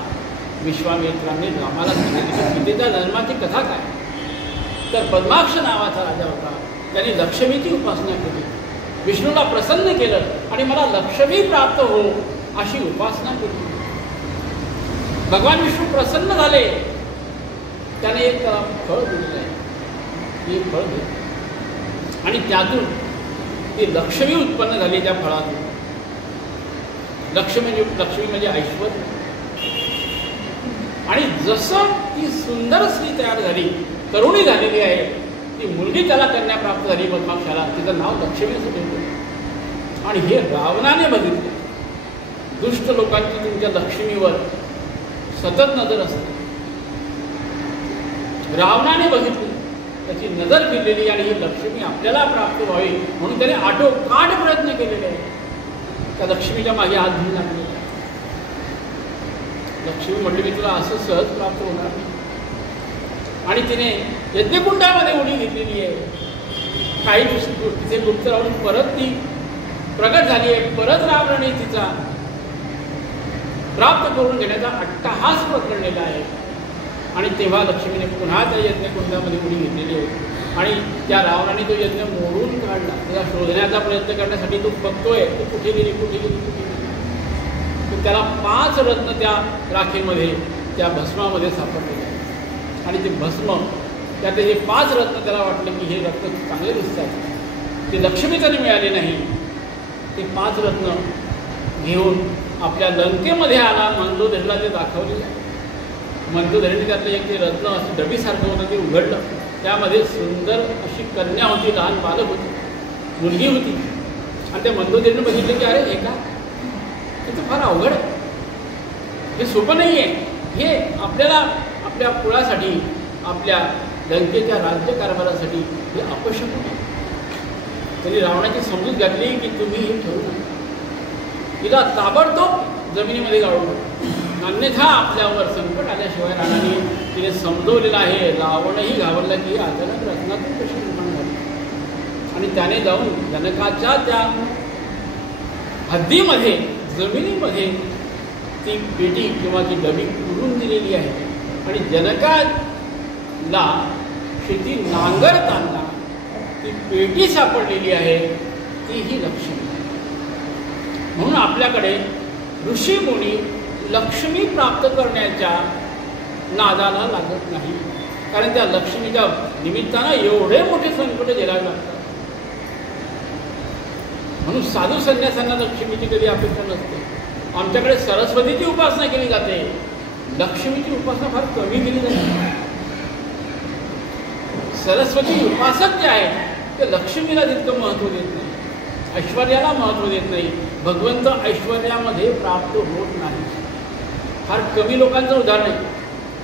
विश्वामित्रांनी रामाला सांगितली की सीतेच्या जन्माची कथा काय. तर पद्माक्ष नावाचा राजा होता, त्यांनी लक्ष्मीची उपासना केली, विष्णूला प्रसन्न केलं आणि मला लक्ष्मी प्राप्त हो अशी उपासना केली. भगवान विष्णू प्रसन्न झाले, त्याने एक फळ दिलेलं आहे, एक फळ दिलं आणि त्यातून ती लक्ष्मी उत्पन्न झाली. त्या फळातून लक्ष्मी म्हणजे ऐश्वर. आणि जसं ती सुंदर स्त्री तयार झाली, तरुणी झालेली आहे, ती मुलगी त्याला कन्या प्राप्त झाली पद्माक्षाला, तिचं नाव लक्ष्मी असं ठेवलं. आणि हे रावणाने बघितले. दुष्ट लोकांची तुमच्या लक्ष्मीवर सतत नजर असते. रावणाने बघितली, त्याची नजर फिरलेली आणि ही लक्ष्मी आपल्याला प्राप्त व्हावी म्हणून त्याने आटोकाट प्रयत्न केलेले आहे. त्या लक्ष्मीच्या मागे हात धुवून लागले. लक्ष्मी म्हटली की तुला असं सहज प्राप्त होणार नाही. आणि तिने यज्ञकुंडामध्ये उडी घेतलेली आहे. काही दिवशी तिथे गुप्त राहून परत ती प्रगट झाली आहे. परत रावणाने तिचा प्राप्त करून घेण्याचा अट्टहास पकडलेला आहे. आणि तेव्हा लक्ष्मीने पुन्हा त्या यज्ञकुंडामध्ये उडी घेतलेली आहे आणि त्या रावणाने तो यज्ञ मोडून काढला. त्याला शोधण्याचा प्रयत्न करण्यासाठी तो बघतोय, तो कुठे गेली कुठे गेली कुठे गेली. तर त्याला 5 रत्न त्या राखेमध्ये, त्या भस्मामध्ये सापडलेले आहेत. आणि ते भस्म, त्यातले हे 5 रत्न त्याला वाटलं की हे रत्न चांगले दिसतात, ते लक्ष्मीकडे मिळाले नाही. ते 5 रत्न घेऊन आपल्या लंकेमध्ये आला. मंदोदरीला ते दाखवले. मंदोदरीने त्यातलं एक ते रत्न असं डबीसारखं होतं ते उघडलं. त्यामध्ये सुंदर अशी कन्या होती, लहान बालक होती, मुलगी होती. आणि त्या मंदोदरीने बघितलं की अरे हे का, हे तर फार अवघड आहे, हे सोपं नाही आहे. हे आपल्याला आपल्या कुळासाठी, आपल्या लंकेच्या राज्यकारभारासाठी हे अपशकुन आहे. त्यांनी रावणाची समजूत घातली की तुम्ही हे ठेवू नका, तिला ताबडतोब जमिनीमध्ये गाळून टाका, अन्यथा आपल्यावर संकट आल्याशिवाय रावणाने तिने समजवलेलं आहे. रावणही घाबरला की अचानक रत्नातून कशी निर्माण झाली, आणि त्याने जाऊन जनकाच्या त्या हद्दीमध्ये जमिनीमध्ये ती पेटी किंवा ती डबी पुरून दिलेली आहे. आणि जनकाला शेती नांगरताना ती पेटी सापडलेली आहे, तीही लक्ष्मी. म्हणून आपल्याकडे ऋषीमुनी लक्ष्मी प्राप्त करण्याच्या नादाला लागत नाही, कारण त्या लक्ष्मीच्या निमित्तानं एवढे मोठे संकट झेलावे लागतात. म्हणून साधू संन्यासांना लक्ष्मीची कधी अपेक्षा नसते. आमच्याकडे सरस्वतीची उपासना केली जाते, लक्ष्मीची उपासना फार कमी केली जाते. सरस्वती उपासक जे आहेत ते लक्ष्मीला तितकं महत्त्व देत नाही, ऐश्वर्याला महत्त्व देत नाही. भगवंत ऐश्वर्यामध्ये प्राप्त होत नाही. फार कमी लोकांचं उदाहरण आहे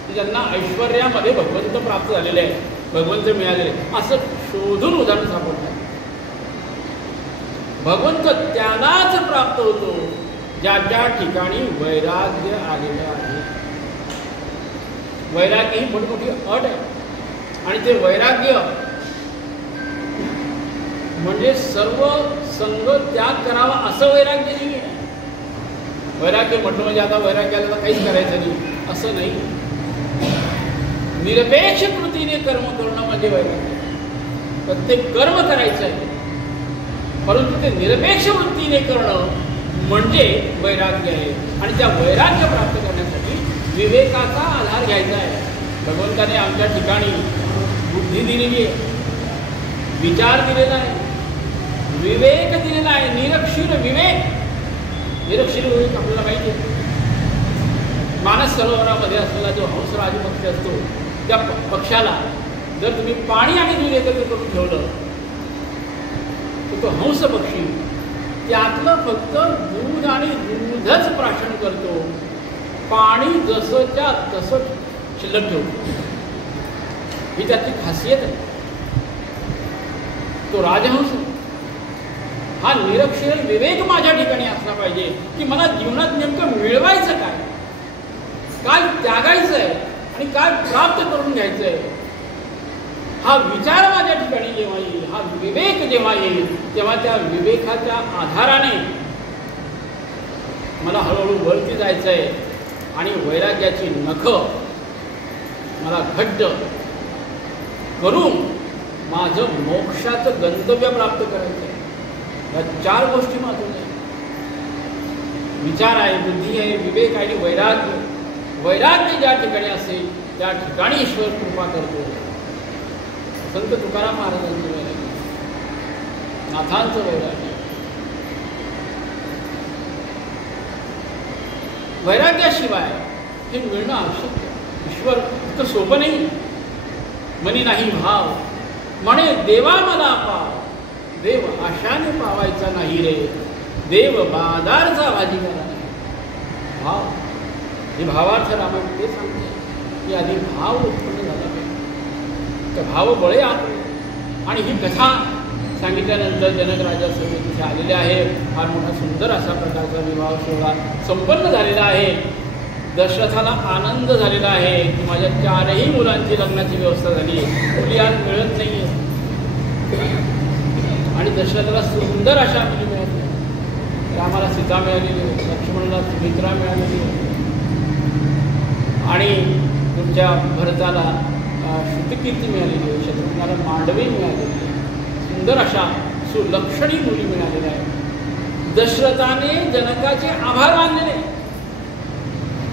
की ज्यांना ऐश्वर्यामध्ये भगवंत प्राप्त झालेले आहे, भगवंत मिळालेले, असं शोधून उदाहरण सापडतं. भगवंत त्यालाच प्राप्त होतो ज्या ज्या ठिकाणी वैराग्य आलेलं आहे. वैराग्य ही मोठी अट आहे, आणि ते वैराग्य म्हणजे सर्व संग त्याग करावा असं वैराग्य नाही आहे. वैराग्य म्हटलं म्हणजे आता वैराग्याला काहीच करायचं नाही असं नाही. निरपेक्ष कृतीने कर्म करणं म्हणजे वैराग्य. प्रत्येक कर्म करायचं आहे, परंतु ते निरपेक्ष वृत्तीने करणं म्हणजे वैराग्य आहे. आणि त्या वैराग्य प्राप्त करण्यासाठी विवेकाचा आधार घ्यायचा आहे. भगवंताने आमच्या ठिकाणी बुद्धी दिलेली आहे, विचार दिलेला आहे, विवेक दिलेला आहे. निरक्षीर विवेक, निरक्षीर विवेक आपल्याला माहिती आहे. मानस सरोवरामध्ये असलेला जो हंसराज पक्षी असतो, त्या पक्षाला जर तुम्ही पाणी आणि दूध एकत्र करून ठेवलं तर तो हंस पक्षी त्यातलं फक्त दूध आणि दूधच प्राशन करतो, पाणी जसंच्या तसं शिल्लक ठेवतो. ही त्याची खासियत आहे. तो राजहंस हा निरक्षर विवेक माझ्या ठिकाणी असला पाहिजे की मला जीवनात नेमकं मिळवायचं काय, काय त्यागायचं आहे आणि काय प्राप्त करून घ्यायचं आहे. हा विचार माझ्या ठिकाणी जेव्हा येईल, हा विवेक जेव्हा येईल, तेव्हा त्या विवेकाच्या आधाराने मला हळूहळू वरती जायचं आहे आणि वैराग्याची नखं मला घट्ट करून माझं मोक्षाचं गंतव्य प्राप्त करायचं आहे. या चार गोष्टी महत्त्वाच्या आहेत. विचार आहे, बुद्धी आहे, विवेक आहे आणि वैराग्य. वैराग्य ज्या ठिकाणी असेल त्या ठिकाणी ईश्वर कृपा करतो. संत तुकाराम महाराजांचं वैराग्य, नाथांचं वैराग्य. वैराग्याशिवाय हे मिळणं आवश्यक आहे. ईश्वर इतकं सोपं नाही. मनी नाही भाव म्हणे देवा मला पाव, देव आशाने पावायचा नाही रे, देव बाजारचा भाजीवाला नाही. भाव, हे भावार्थ रामायण ते सांगते की आधी भाव उत्पन्न झाला पाहिजे, तर भाव बळे आपण. आणि ही कथा सांगितल्यानंतर जनक राजा सगळे तिथे आलेले आहे. फार मोठा सुंदर असा प्रकारचा विवाह सोहळा संपन्न झालेला आहे. दशरथाला आनंद झालेला आहे की माझ्या चारही मुलांची लग्नाची व्यवस्था झाली, मुली आज मिळत नाही आहे. आणि दशरथाला सुंदर अशा मुली मिळाल्या. रामाला सीता मिळालेली आहे, लक्ष्मणाला सुमित्रा मिळालेली आहे, आणि तुमच्या भरताला श्रुतकीर्ती मिळालेली आहे, शत्रुघ्नाला मांडवी मिळालेली आहे. सुंदर अशा सुलक्षणी मुली मिळालेल्या आहेत. दशरथाने जनकाचे आभार मानलेले,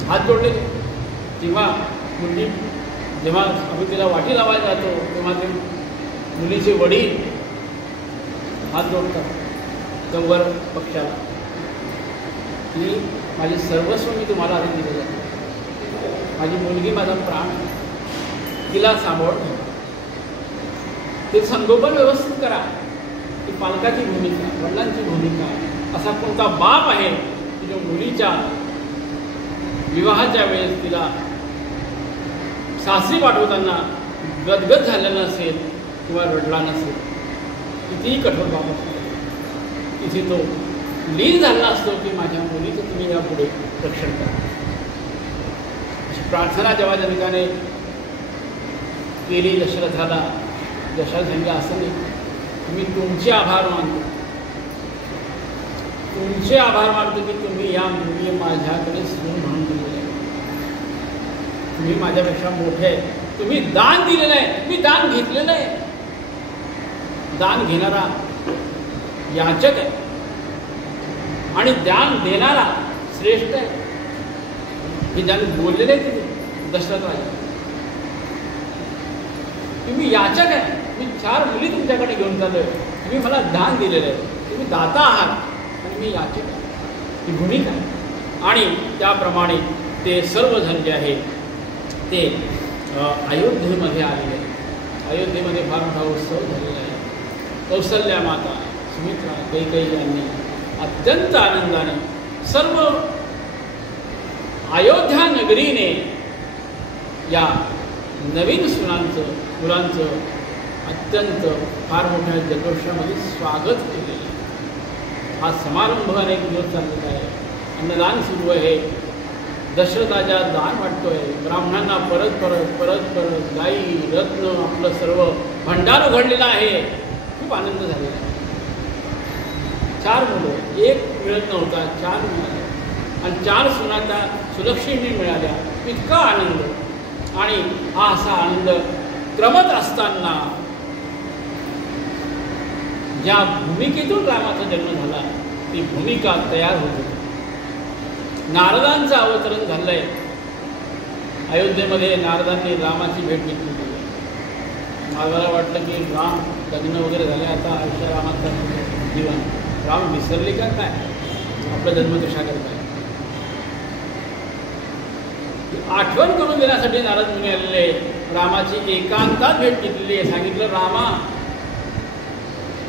हात जोडलेले. जेव्हा मुलगी जेव्हा आम्ही तिला वाटी लावायला जातो तेव्हा ते मुलीचे वडील हात जोडतात गंवर पक्षाला की माझे सर्वस्व मी तुम्हाला आधी दिले जाते, माझी मुलगी माझा प्राण, तिला सांभाळून ते संगोपन व्यवस्थित करा. ती पालकाची भूमिका, वडिलांची भूमिका. असा कोणता बाप आहे की जो मुलीच्या विवाहाच्या वेळेस तिला सासरी पाठवताना गदगद झालेला नसेल किंवा रडला नसेल, कितीही कठोर बाब असतो, तिथे तो लीन झाला असतो की माझ्या मुलीचं तुम्ही यापुढे रक्षण करा. अशी प्रार्थना जेव्हा जनकाने केली दशरथाला, दशरथ सांगितलं असं नाही, मी तुमचे आभार मानतो, तुमचे आभार मानतो की तुम्ही या मुली माझ्याकडे सून म्हणून दिलेले आहे. तुम्ही माझ्यापेक्षा मोठे आहे, तुम्ही दान दिलेलं आहे, मी दान घेतलेलं आहे. दान घेणारा याचक आहे आणि दान देणारा श्रेष्ठ आहे. हे ज्याने बोललेलं आहे तिथे दशरथ राजा, तुम्ही याचक आहे, मी 4 मुली तुमच्याकडे घेऊन चाललोय, तुम्ही मला दान दिलेलं आहे, तुम्ही दाता आहात आणि मी याचक आहे. ही भूमिका आहे. आणि त्याप्रमाणे ते सर्वजण जे आहे ते अयोध्येमध्ये आलेले आहे. अयोध्येमध्ये फार मोठा उत्सव झालेला आहे. कौसल्या माता, सुमित्रा, कैकेयी यांनी अत्यंत आनंदाने सर्व अयोध्या नगरीने या नवीन सुनांचं, मुलांचं अत्यंत फार मोठ्या जल्लोषामध्ये स्वागत केलेलं आहे. हा समारंभ अनेक दिवस चाललेला आहे. अन्नदान सुरू आहे, दशरथ राजा दान वाटतोय, ब्राह्मणांना परत परत परत परत गाई रत्न आपलं सर्व भंडार उघडलेलं आहे. खूप आनंद झालेला आहे. 4 मुलं, एक मिळत नव्हता, 4 मिळाले आणि 4 सुनाता सुलक्षीने मिळाल्या. इतका आनंद. आणि हा असा आनंद क्रमत असताना ज्या भूमिकेतून रामाचा जन्म झाला ती भूमिका तयार होत होती. नारदांचं अवतरण झालं आहे अयोध्येमध्ये. नारदांनी रामाची भेट घेतली. मला वाटलं की राम लग्न वगैरे झाले, आता आयुष्य रामाचा जीवन, राम विसरले का काय, आपला जन्म कशा करताय. आठवण करून देण्यासाठी नारद मुनी आलेले, रामाची एकांतात भेट घेतलेली आहे. सांगितलं, रामा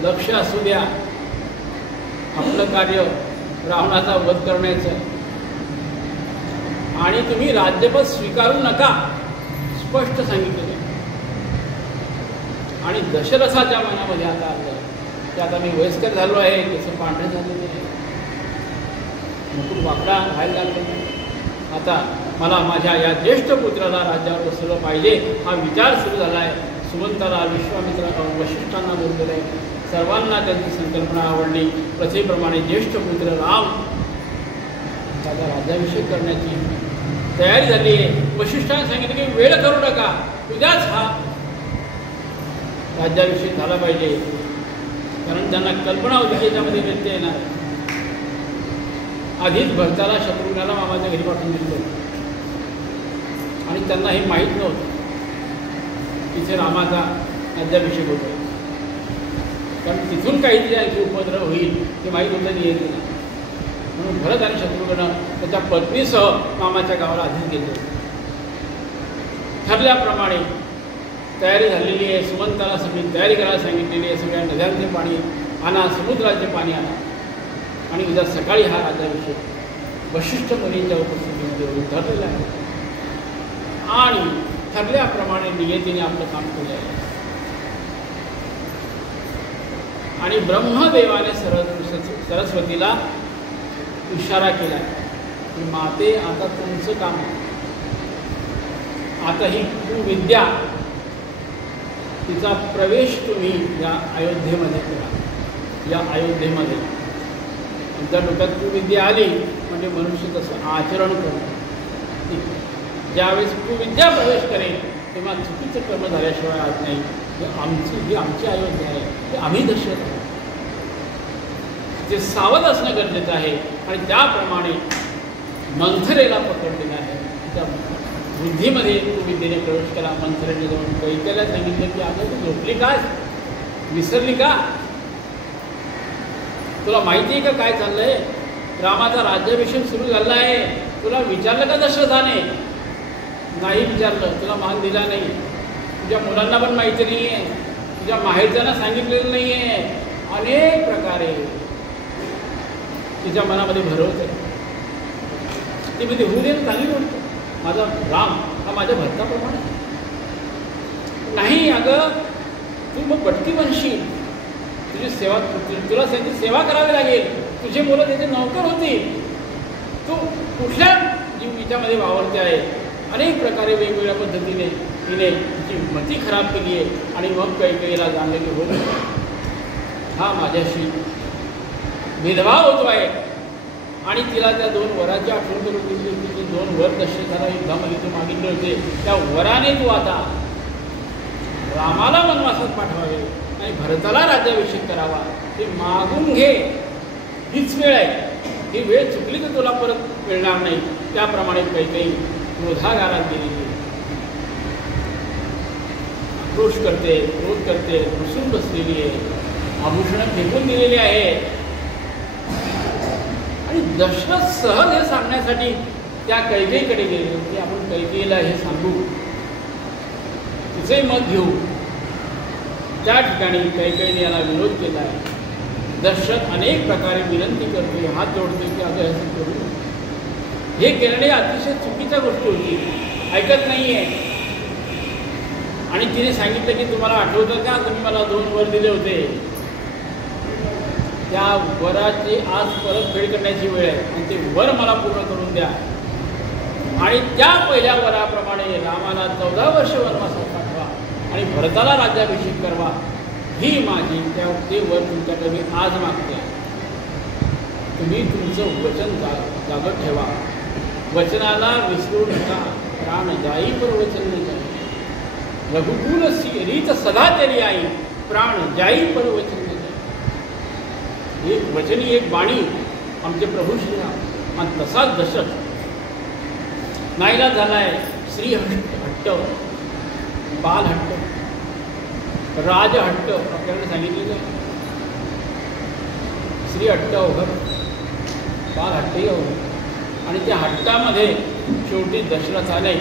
लक्ष असू द्या, आपलं कार्य रावणाचा वध करण्याचं आणि तुम्ही राज्यपद स्वीकारू नका, स्पष्ट सांगितलेलं. आणि दशरथाच्या मनामध्ये आता आलं की आता मी वयस्कर झालो आहे, तसं पांढरे झालेले आहे, मुकुट वाकडा व्हायला लागले, आता मला माझ्या या ज्येष्ठ पुत्राला राज्यावर बसवलं पाहिजे, हा विचार सुरू झाला आहे. सुमंताला, विश्वामित्रा, वशिष्ठांना बोललेलं आहे. सर्वांना त्यांची संकल्पना आवडली. प्रथेप्रमाणे ज्येष्ठ पुत्र राम त्याचा राज्याभिषेक करण्याची तयारी झाली आहे. वशिष्ठांनी सांगितलं की वेळ करू नका, उद्याच हा राज्याभिषेक झाला पाहिजे, कारण त्यांना कल्पना होती की याच्यामध्ये व्यत्यय येणार. आधीच भरताला, शत्रुघ्नाला मामाच्या घरी पाठवून दिलं आणि त्यांना हे माहीत नव्हतं तिथे रामाचा राज्याभिषेक होतो, कारण तिथून काहीतरी आणखी उपद्रव होईल ते माहीत होतं नाही येत नाही. म्हणून भरत आणि शत्रुघ्न त्याच्या पत्नीसह मामाच्या गावाला आधीच गेले. ठरल्याप्रमाणे तयारी झालेली आहे. सुमंताला सगळी तयारी करायला सांगितलेली आहे. सगळ्या नद्यांचे पाणी आणा, समुद्राचे पाणी आणा आणि उद्या सकाळी हा राज्याभिषेक वशिष्ठ मुनींच्या उपस्थितीमध्ये होऊन ठरलेला आहे. आणि ठरल्याप्रमाणे नियतीने आपलं काम केलं आहे. आणि ब्रह्मदेवाने सरस्वतीला इशारा केला की माते, आता तुमचं काम आहे. आता ही कुविद्या, तिचा प्रवेश तुम्ही या अयोध्येमध्ये करा. या अयोध्येमध्ये तुमच्या डोक्यात कुविद्या आली म्हणजे मनुष्य तसं आचरण करणं. ज्यावेळेस कुविद्या प्रवेश करेल तेव्हा चुकीचं कर्म झाल्याशिवाय आज नाही. ही आमची अयोध्या आहे, ते आम्ही दशरथ आहोत. ते सावध असणं गरजेचं आहे. आणि त्याप्रमाणे मंथरेला पकडलेलं आहे. त्या बुद्धीमध्ये कुविद्येने प्रवेश केला. मंथरेने जाऊन कैकेयीला सांगितलं की आता तू झोपली काय, विसरली का, तुला माहिती आहे का काय चाललंय, रामाचा राज्याभिषेक सुरू झाला आहे, तुला विचारलं का दशरथाने, नाही विचारलं, तुला मान दिला नाही, तुझ्या मुलांना पण माहिती नाही आहे, तुझ्या माहेरच्यांना सांगितलेलं नाही आहे. अनेक प्रकारे तिच्या मनामध्ये भरवत आहे. ती म्हणजे होऊ दे, चांगली म्हणतो, माझा राम हा माझ्या भरताप्रमाणे. नाही अगं, तू मग बटकी बनशील, तुझी सेवा, तुला त्यांची सेवा करावी लागेल, तुझे मुलं त्याचे नौकर होतील. तू कुठल्या जीवितामध्ये वावरते आहे. अनेक प्रकारे वेगवेगळ्या पद्धतीने तिने तिची मती खराब केली आहे. आणि मग कैकेयीला जाणले की हो, हा माझ्याशी भेदभाव होतो आहे. आणि तिला त्या 2 वराची आठवण करून दिली होती की 2 वर दशरथाला युद्धामध्ये तू मागितले होते, त्या वराने तू आता रामाला वनवासात पाठवावे आणि भरताला राज्याभिषेक करावा. ते मागून घे, हीच वेळ आहे. ही वेळ चुकली तर तुला परत मिळणार नाही. त्याप्रमाणे कैकेयी क्रोधागारात गेलेली, आक्रोश करते, क्रोध करते, रुसून बसलेली आहे, आभूषणं फेकून दिलेली आहे. आणि दशरथ सहज हे सांगण्यासाठी त्या कैकेयीकडे गेले की आपण कैकेयीला हे सांगू, तिचंही मत घेऊ. त्या ठिकाणी कैकेयीने याला विरोध केला आहे. दशरथ अनेक प्रकारे विनंती करते, हात जोडते की अगं असं करू. हे करणे अतिशय चुकीच्या गोष्टी होती, ऐकत नाही आहे. आणि तिने सांगितलं की तुम्हाला आठवतं का, तुम्ही मला 2 वर दिले होते, त्या वराची आज परतफेड करण्याची वेळ आहे आणि ते वर मला पूर्ण करून द्या. आणि त्या पहिल्या वराप्रमाणे रामाला 14 वर्ष वनवासात पाठवा आणि भरताला राज्याभिषेक करवा. ही माझी ते वर तुमच्याकडे मी आज मागते. तुम्ही तुमचं वचन जागत ठेवा, वचनाला विसरू नका. प्राण जाई पर वचन नाही जाई, रघुकुल रीत सदा तेरी आई, प्राण जाई पर वचन नाही जाई. एक वचनी एक बाणी आमचे प्रभू श्रीराम. आणि तसाच दशरथ नाईला झाला आहे. श्री हट्ट, बाल हट्ट, राज हट्ट आपल्याकडे सांगितलेलं आहे. श्री हट्ट अवघड, बाल हट्टही अवघड. आणि त्या हट्टामध्ये शेवटी दशरथाने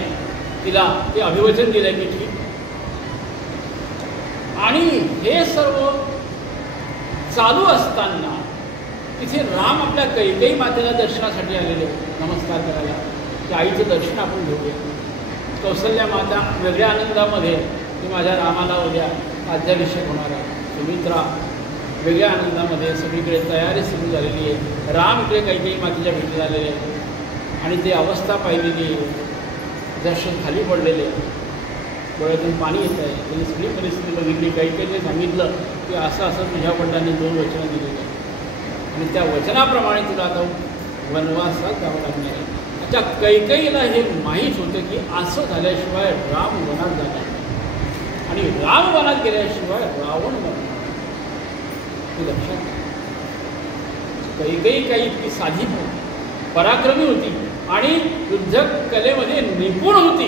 तिला ते अभिवचन दिलं की ठीक. आणि हे सर्व चालू असताना तिथे राम आपल्या कैकेयी मातेला दर्शनासाठी आलेले, नमस्कार करायला. त्या आईचं दर्शन आपण घेऊया. कौसल्या माता वेगळ्या आनंदामध्ये की माझ्या रामाला उद्या राज्याभिषेक होणार आहे. सुमित्रा वेगळ्या आनंदामध्ये, सगळीकडे तयारी सुरू झालेली आहे. राम इकडे कैकेयी मातेच्या भेटी झालेले आहे. आणि ती अवस्था पाहिलेली आहे. दशरथ खाली पडलेले, डोळ्यातून पाणी येत आहे. त्यांनी सगळी परिस्थिती बघितली. कैकेयीने सांगितलं की असं असं तुझ्या वडिलांनी 2 वचनं दिलेली आहे आणि त्या वचनाप्रमाणे तुला आता वनवासात जावं लागणार आहे. त्या कैकेयीला हे माहीत होतं की असं झाल्याशिवाय राम वनात जाणार आणि राम वनात गेल्याशिवाय रावण मरणार. हे लक्षात. कैकेयी काही इतकी साधी नव्हती, पराक्रमी होती आणि युद्ध कलेमध्ये निपुण होती.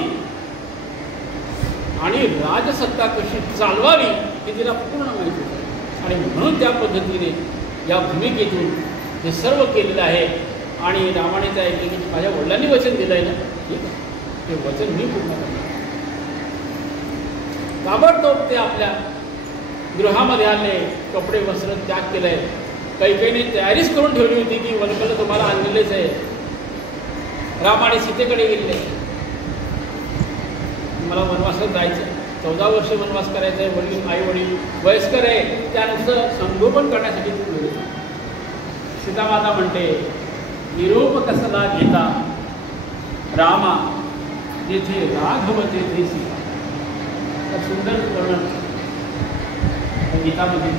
आणि राजसत्ता कशी चालवावी हे तिला पूर्ण माहीत होतं. आणि म्हणून त्या पद्धतीने या भूमिकेतून हे सर्व केलेलं आहे. आणि रामाने त्या ऐकले की माझ्या वडिलांनी वचन दिलं आहे ना, ठीक आहे, ते वचन मी पूर्ण करणार. ताबडतोब ते आपल्या गृहामध्ये आले, कपडे वस्त्र त्याग केलं आहे. कैकेयीने तयारीच करून ठेवली होती की वनकल तुम्हाला आणलेलेच आहे. रामाने सीतेकडे गेले, मला वनवासात जायचं, 14 वर्ष वनवास करायचा आहे. वडील, आई वडील वयस्कर आहे, त्यानुसार संगोपन करण्यासाठी तू गेले. सीतामाता म्हणते, निरोप कसला घेता रामा, जेथे राघव तेथे सीता. सुंदर वर्णन गीतामध्ये.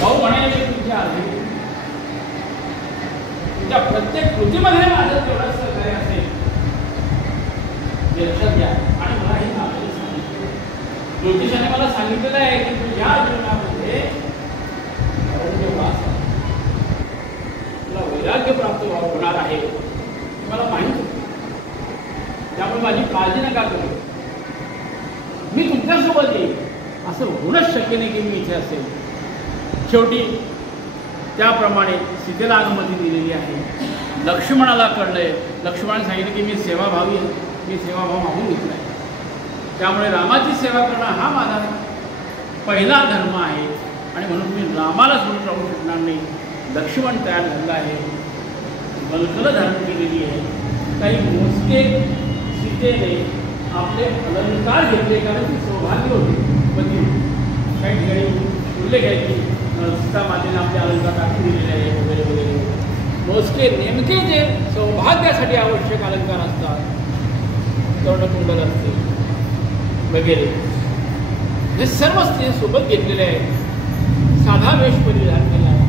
भाऊ म्हणाले की तुमच्या आधी तुमच्या प्रत्येक कृतीमध्ये माझं तेवढं सहकार्य असेल, लक्षात घ्या. आणि मला हे नावाने सांगितलं, ज्योतिषाने मला सांगितलेलं आहे की तुझ्या जीवनामध्ये तुला वैराग्य प्राप्त होणार आहे, मला माहीत होतं. त्यामुळे माझी काळजी नका करू, मी तुमच्यासोबत येईल. असं होणंच शक्य नाही की मी इथे असेल. शेवटी त्याप्रमाणे सीतेला अनुमती दिलेली आहे. लक्ष्मणाला कळलंय, लक्ष्मणाने सांगितलं की मी सेवाभावी आहे, मी सेवाभाव मागून घेतला आहे. त्यामुळे रामाची सेवा करणं हा माझा पहिला धर्म आहे आणि म्हणून मी रामाला सोडून राहू शकणार नाही. लक्ष्मण तयार झालेला आहे, वल्कलं धारण केलेली आहे. काही मोजके सीतेने आपले अलंकार घेतले, कारण ती सौभाग्य होती पती. काही ठिकाणी उल्लेख आहे की सीता मातेने आपले अलंकार टाकून दिलेले आहे वगैरे वगैरे. मोजके नेमके जे सौभाग्यासाठी आवश्यक अलंकार असतात, कर्णकुंडल असते वगैरे, हे सर्व सोबत घेतलेले आहे. साधा वेश परिधान केला आहे.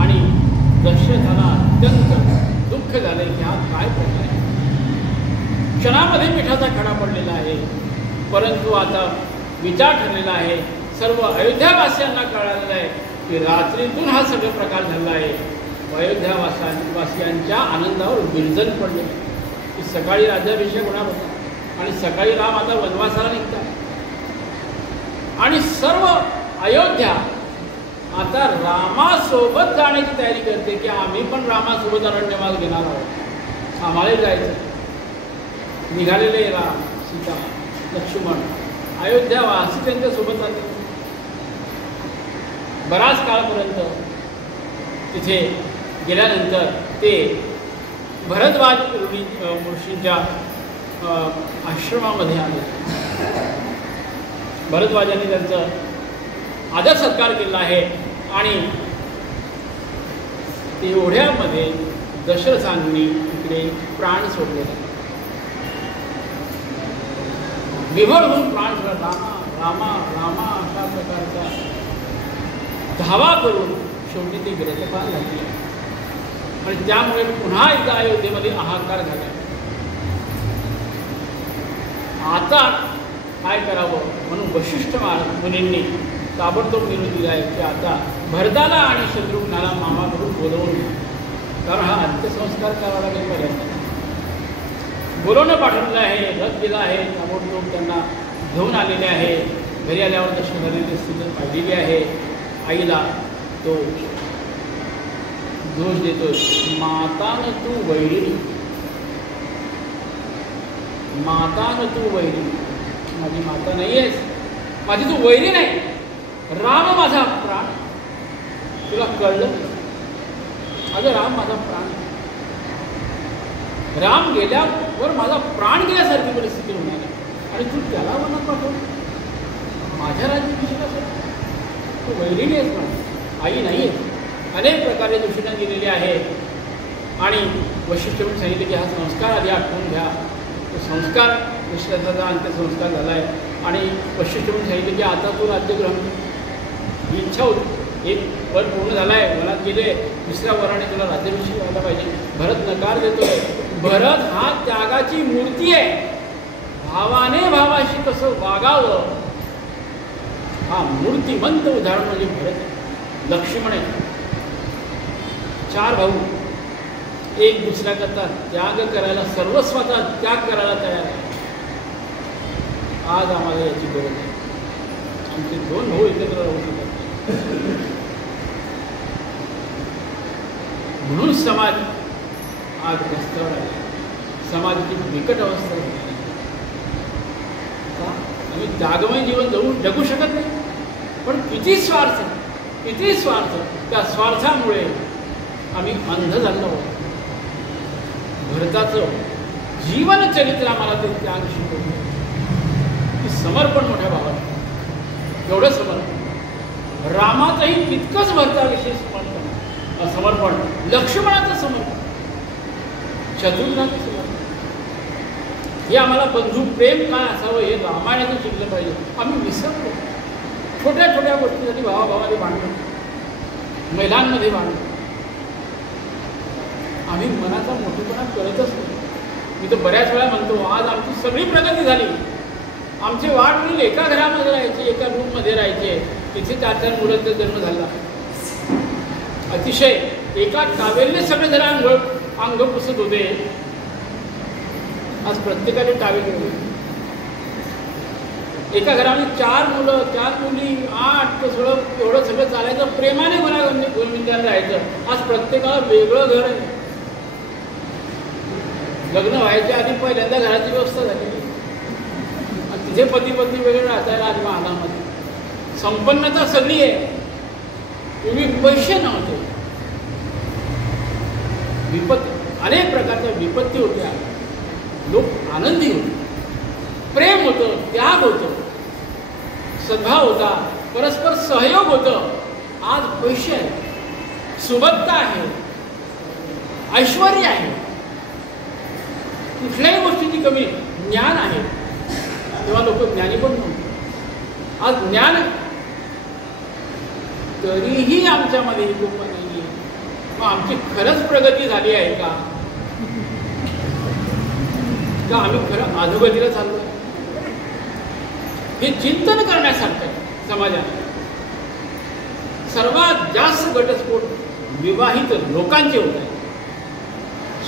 आणि दशरथाला अत्यंत दुःख झाले की हा काय प्रकार आहे. क्षणामध्ये मिठाचा खडा पडलेला आहे. परंतु आता विचार ठरलेला आहे. सर्व अयोध्यावासियांना कळालेलं आहे की रात्रीतून हा सगळा प्रकार झाला आहे. अयोध्यावासियांच्या आनंदावर विरजन पडले की सकाळी राज्याभिषेक होणार होता आणि सकाळी राम आता वनवासाला निघतात. आणि सर्व अयोध्या आता रामासोबत जाण्याची तयारी करते की आम्ही पण रामासोबत अरण्यवास घेणार आहोत, आम्हाला जायचं. निघालेले राम, सीता, लक्ष्मण, अयोध्यावासी त्यांच्यासोबत आले. बराच काळपर्यंत तिथे गेल्यानंतर ते भरद्वाज ऋषींच्या आश्रमामध्ये आले. भरद्वाजांनी त्यांचं आदर सत्कार केला आहे. आणि तेवढ्यामध्ये दशरथांनी इकडे प्राण सोडलेला, विभोर होऊन प्राण सोडला. रामा रामा रामा अशा प्रकारचा धावा करून शेवटी ते ग्रतपाल झाले. आणि त्यामुळे पुन्हा एकदा अयोध्येमध्ये हाहाकार झाला. आता काय करावं म्हणून वशिष्ठ मुनींनी ताबडतोब निरोप दिला आहे की आता भरताला आणि शत्रुघ्नाला मामाकडून बोलवून, कारण हा अंत्यसंस्कार करावा लागेल पहिल्यांदा. बोलवणं पाठवलेलं आहे, रथ दिला आहे. ताबडतोब त्यांना घेऊन आलेले आहे. घरी आल्यावर दशरथाने स्थिती पाहिलेली आहे. आईला तो दोष देतो, मातान तू वैरी, मातान तू वैरी. माझी माता नाही आहेस, माझी तू वैरी नाही. राम माझा प्राण, तुला कळलं? अगं राम माझा प्राण, राम गेल्यावर माझा प्राण गेल्यासारखी परिस्थिती होणार आहे. आणि तू त्याला मनात पाठव माझ्या राज्याभिषेकासाठी. तू वैरिणी आहेस माझी, आई नाही आहे. अनेक प्रकारे दूषणं दिलेली आहे. आणि वशिष्ठ म्हणून सांगितले की हा संस्कार आधी आठवून घ्या. तो संस्कार दशरथाचा अंत्यसंस्कार झाला आहे. आणि वशिष्ठ म्हणून सांगितले की आता तू राज्यग्रहण, ही इच्छा होती. एक वर पूर्ण झाला आहे, मनात गेले, दुसऱ्या वराने तुला राज्याभिषेक व्हायला पाहिजे. भरत नकार देतोय. भरत हा त्यागाची मूर्ती आहे. भावाने भावाशी कसं वागावं हा मूर्तिमंत उदाहरण म्हणजे भरत. लक्ष्मण आहे. 4 भाऊ एक दुसऱ्याकरता त्याग करायला, सर्वस्वाचा त्याग करायला तयार आहे. आज आम्हाला याची गरज आहे. आमचे 2 भाऊ एकत्र राहू शकतात. म्हणून समाज आज रस्त्यावर आहे. समाजाची बिकट अवस्था झाली. आम्ही त्यागमय जीवन जगू शकत नाही. पण किती स्वार्थ, किती स्वार्थ. त्या स्वार्थामुळे आम्ही अंध झालो आहोत. भरताचं जीवनचरित्र आम्हाला ते त्याग शिकवतो की समर्पण मोठ्या भावाला, एवढं समर्पण. रामाचंही तितकंच भरताविषयी समर्पण, लक्ष्मणाचं समर्पण, शत्रुघ्नाचं समर्पण. हे आम्हाला बंधू प्रेम काय असावं हे रामायणातून शिकलं पाहिजे. आम्ही विसरलो. छोट्या छोट्या गोष्टीसाठी भावाभावाने भांडण, महिलांमध्ये भांडण. आम्ही मनाचा मोठेपणा करतच नाही. मी तर बऱ्याच वेळा म्हणतो, आज आमची सगळी प्रगती झाली. आमचे वाढवडील एका घरामध्ये राहायचे, एका रूममध्ये राहायचे. तिथे 4-4 मुलांचा जन्म झाला. अतिशय एका टावेलने सगळे जण अंग पुसत होते. आज प्रत्येकाने टावेल होते. एका घरामध्ये 4 मुलं, 4 मुली, 8 एवढं सगळं चालायचं. प्रेमाने गुणविंद्याला राहायचं. आज प्रत्येकाला वेगळं घर आहे. लग्न व्हायच्या आधी पहिल्यांदा घराची व्यवस्था झाली. आणि तिथे पती पत्नी वेगळे राहतायला आणि महालामध्ये संपन्नता सगळी आहे. पूर्वी पैसे नव्हते, विपत्ती, अनेक प्रकारच्या विपत्ती होत्या. लोक आनंदी होते. प्रेम होतं, त्याग होतं, सद्भाव होता, परस्पर सहयोग होतं. आज पैसे आहे, सुबत्ता आहे, ऐश्वर आहे, कुठल्याही गोष्टीची कमी, ज्ञान आहे. तेव्हा लोक ज्ञानी पण नव्हते. आज ज्ञान तरीही आमच्यामध्ये ही गोपा नाही आहे. मग आमची खरंच प्रगती झाली आहे का आम्ही खरं अधोगतीला चाललो आहे? हे चिंतन करण्यासारखं आहे समाजात. सर्वात जास्त घटस्फोट विवाहित लोकांचे होत आहे.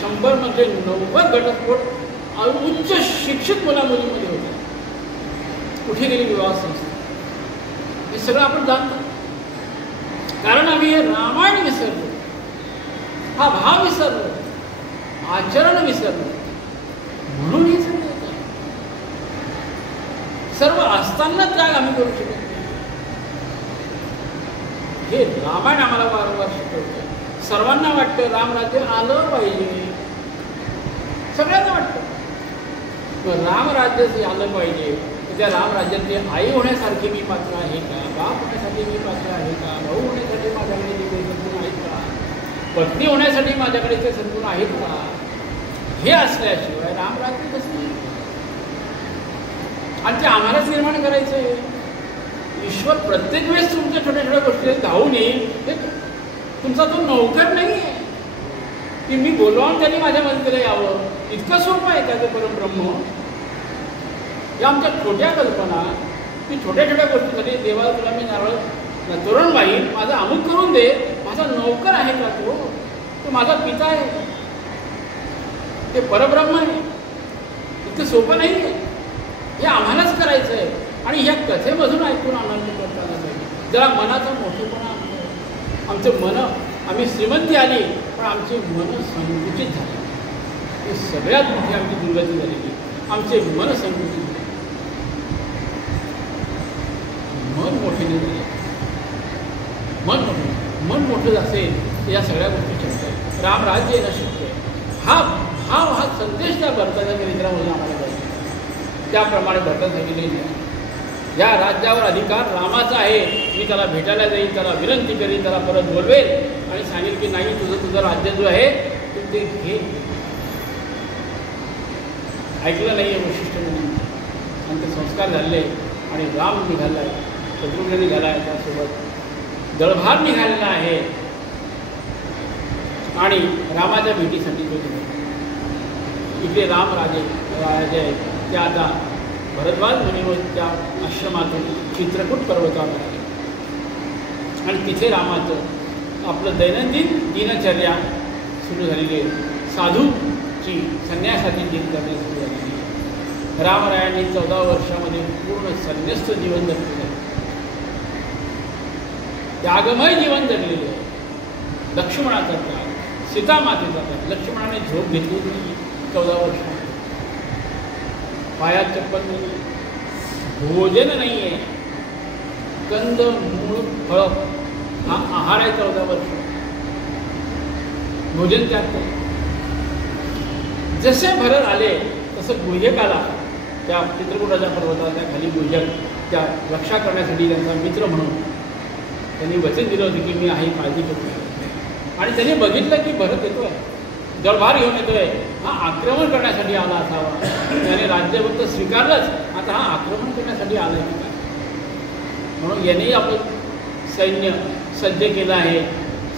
100 मध्ये 90 घटस्फोट उच्च शिक्षित मुलामुलींमध्ये होत आहे. कुठे गेली विवाह संस्था? हे सगळं आपण जाणतो. कारण आम्ही हे रामायण विसरलो, हा भाव विसरलो, आचरण विसरलो, म्हणून हे सगळं होतं. सर्व असताना त्याग आम्ही करू शकत नाही. हे रामायण आम्हाला वारंवार शिकवतं. सर्वांना वाटतं रामराज्य आलं पाहिजे, सगळ्यांना वाटतं रामराज्य आलं पाहिजे. त्या रामराज्यातली आई होण्यासारखी मी पात्र आहे का? बाप होण्यासाठी मी पात्र आहे का? भाऊ होण्यासाठी माझ्याकडे ते सद्गुण आहेत का? पत्नी होण्यासाठी माझ्याकडे ते सद्गुण आहेत का? हे असल्याशिवाय रामराज्य कसं नाही. आणि ते आम्हालाच निर्माण करायचं आहे. ईश्वर प्रत्येक वेळेस तुमच्या छोट्या छोट्या गोष्टी धावून येईल. हे तुमचा तो नौकर नाही आहे की मी बोलवान त्यांनी माझ्या मदतीला यावं. इतकं सोपं आहे का ते परमब्रह्म? या आमच्या छोट्या कल्पना की छोट्या छोट्या गोष्टीसाठी देवाला तुला मी नारळ तोरण वाहीन, माझा अमुक करून दे, माझा नौकर आहे का तो माझा पिता आहे, ते परब्रह्म आहे. इतकं सोपं नाही आहे. हे आम्हालाच करायचं आहे. आणि ह्या कथेमधून ऐकून आनंद करता आला पाहिजे. जरा मनाचा मोठेपणा आमचं मन, आम्ही श्रीमंती आली पण आमचे मन संकुचित झाले. ही सगळ्यात मोठी आमची दुर्गती झालेली. आमचे मन संकुचित झाले, मन मोठे नाही झाले. मन मोठं असेल तर या सगळ्या गोष्टी शक्य आहे. रामराज्य येणं शक्य आहे. हा संदेश त्या भरताच्या चरित्रामधून आम्हाला कळतो. त्याप्रमाणे भरतात सांगितले या राज्यावर अधिकार रामाचा आहे. मी त्याला भेटायला जाईल, त्याला विनंती करीन, त्याला परत बोलवेल आणि सांगेल की नाही तुझं राज्य जो आहे तू ते घे. ऐकलं नाही आहे वशिष्ठ म्हणून आणि ते संस्कार झाले आणि राम निघाला आहे, शत्रुघ्न निघाला आहे, त्यासोबत दळभार निघालेला आहे आणि रामाच्या भेटीसाठी तो निघाला. इकडे राजे आहेत ते आता भरद्वाज मुनीच्या आश्रमातून चित्रकूट पर्वतावर आले आणि तिथे रामाचं आपलं दैनंदिन दिनचर्या सुरू झालेली आहे. साधूची संन्यासाची दिनचर्या सुरू झालेली आहे. रामरायांनी 14 वर्षामध्ये पूर्ण संन्यस्त जीवन जगलेलं आहे, त्यागमय जीवन जगलेलं आहे. लक्ष्मणाचा त्याग, सीतामातेचा त्याग. लक्ष्मणाने झोप घेतली नाही 14 वर्षामध्ये. पायात चप्पल नाही, भोजन नाही आहे, कंद मूळ फळ हा आहार आहे. 14 वर्ष भोजन त्याग. जसे भरत आले तसं गुह्यक आला. त्या चित्रकूटाच्या पर्वताच्या खाली गुह्यक त्या रक्षा करण्यासाठी त्यांचा मित्र म्हणून त्यांनी वचन दिलं होतं की मी आहे, काळजी करतो. आणि त्यांनी बघितलं की भरत येतो आहे, दळभार घेऊन येतोय. हा आक्रमण करण्यासाठी आला असावा. त्याने राज्य फक्त स्वीकारलंच, आता हा आक्रमण करण्यासाठी आला आहे की काय? म्हणून यानेही आपलं सैन्य सज्ज केलं आहे.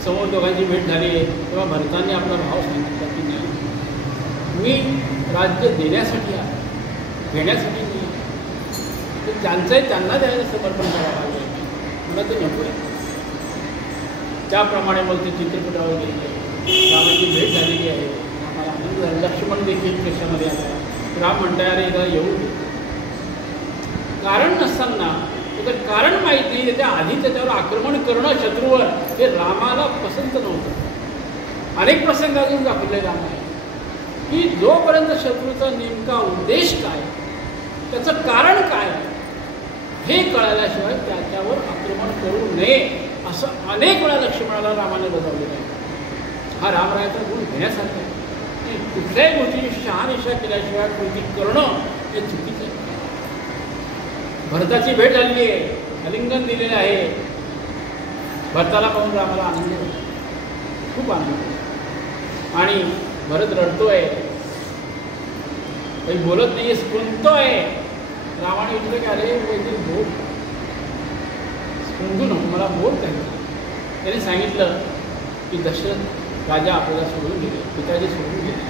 समोर दोघांची भेट झाली आहे तेव्हा भरतांनी आपला भाव सांगितला की नाही, मी राज्य देण्यासाठी आहे, घेण्यासाठी नाही. तर ज्यांचंही त्यांना द्यायला समर्पण करावं लागेल, मला ते नको आहे. त्याप्रमाणे मग ते चित्रपटावर गेले. रामाची भेट झालेली आहे, आम्हाला आनंद झाला. लक्ष्मण देखील कशामध्ये आला. राम म्हणताय अरे एकदा येऊ दे. कारण नसताना त्याचं कारण माहीत नाही, त्याच्या आधी त्याच्यावर आक्रमण करणं शत्रूवर हे रामाला पसंत नव्हतं. अनेक प्रसंग अजून दाखवले रामाने की जोपर्यंत शत्रूचा नेमका उद्देश काय, त्याचं कारण काय हे कळाल्याशिवाय त्याच्यावर आक्रमण करू नये असं अनेक वेळा लक्ष्मणाला रामाने बजावलेलं आहे. हा रामरायाचा गुण घेण्यासारखा आहे की कुठल्याही गोष्टी शहानिशा केल्याशिवाय कृती करणं हे चुकीचं आहे. भरताची भेट झालेली आहे, आलिंगन दिलेलं आहे. भरताला पाहून रामाला आनंद होतो, खूप आनंद. आणि भरत रडतोय, काही बोलत नाही, स्फुंतोय. रामाने विचारलं की अरे काहीतरी बोल, स्फुंतू नको, मला बोल काही. त्याने सांगितलं की दशरथ राजा आपल्याला सोडून गेले, पिताजी सोडून गेले.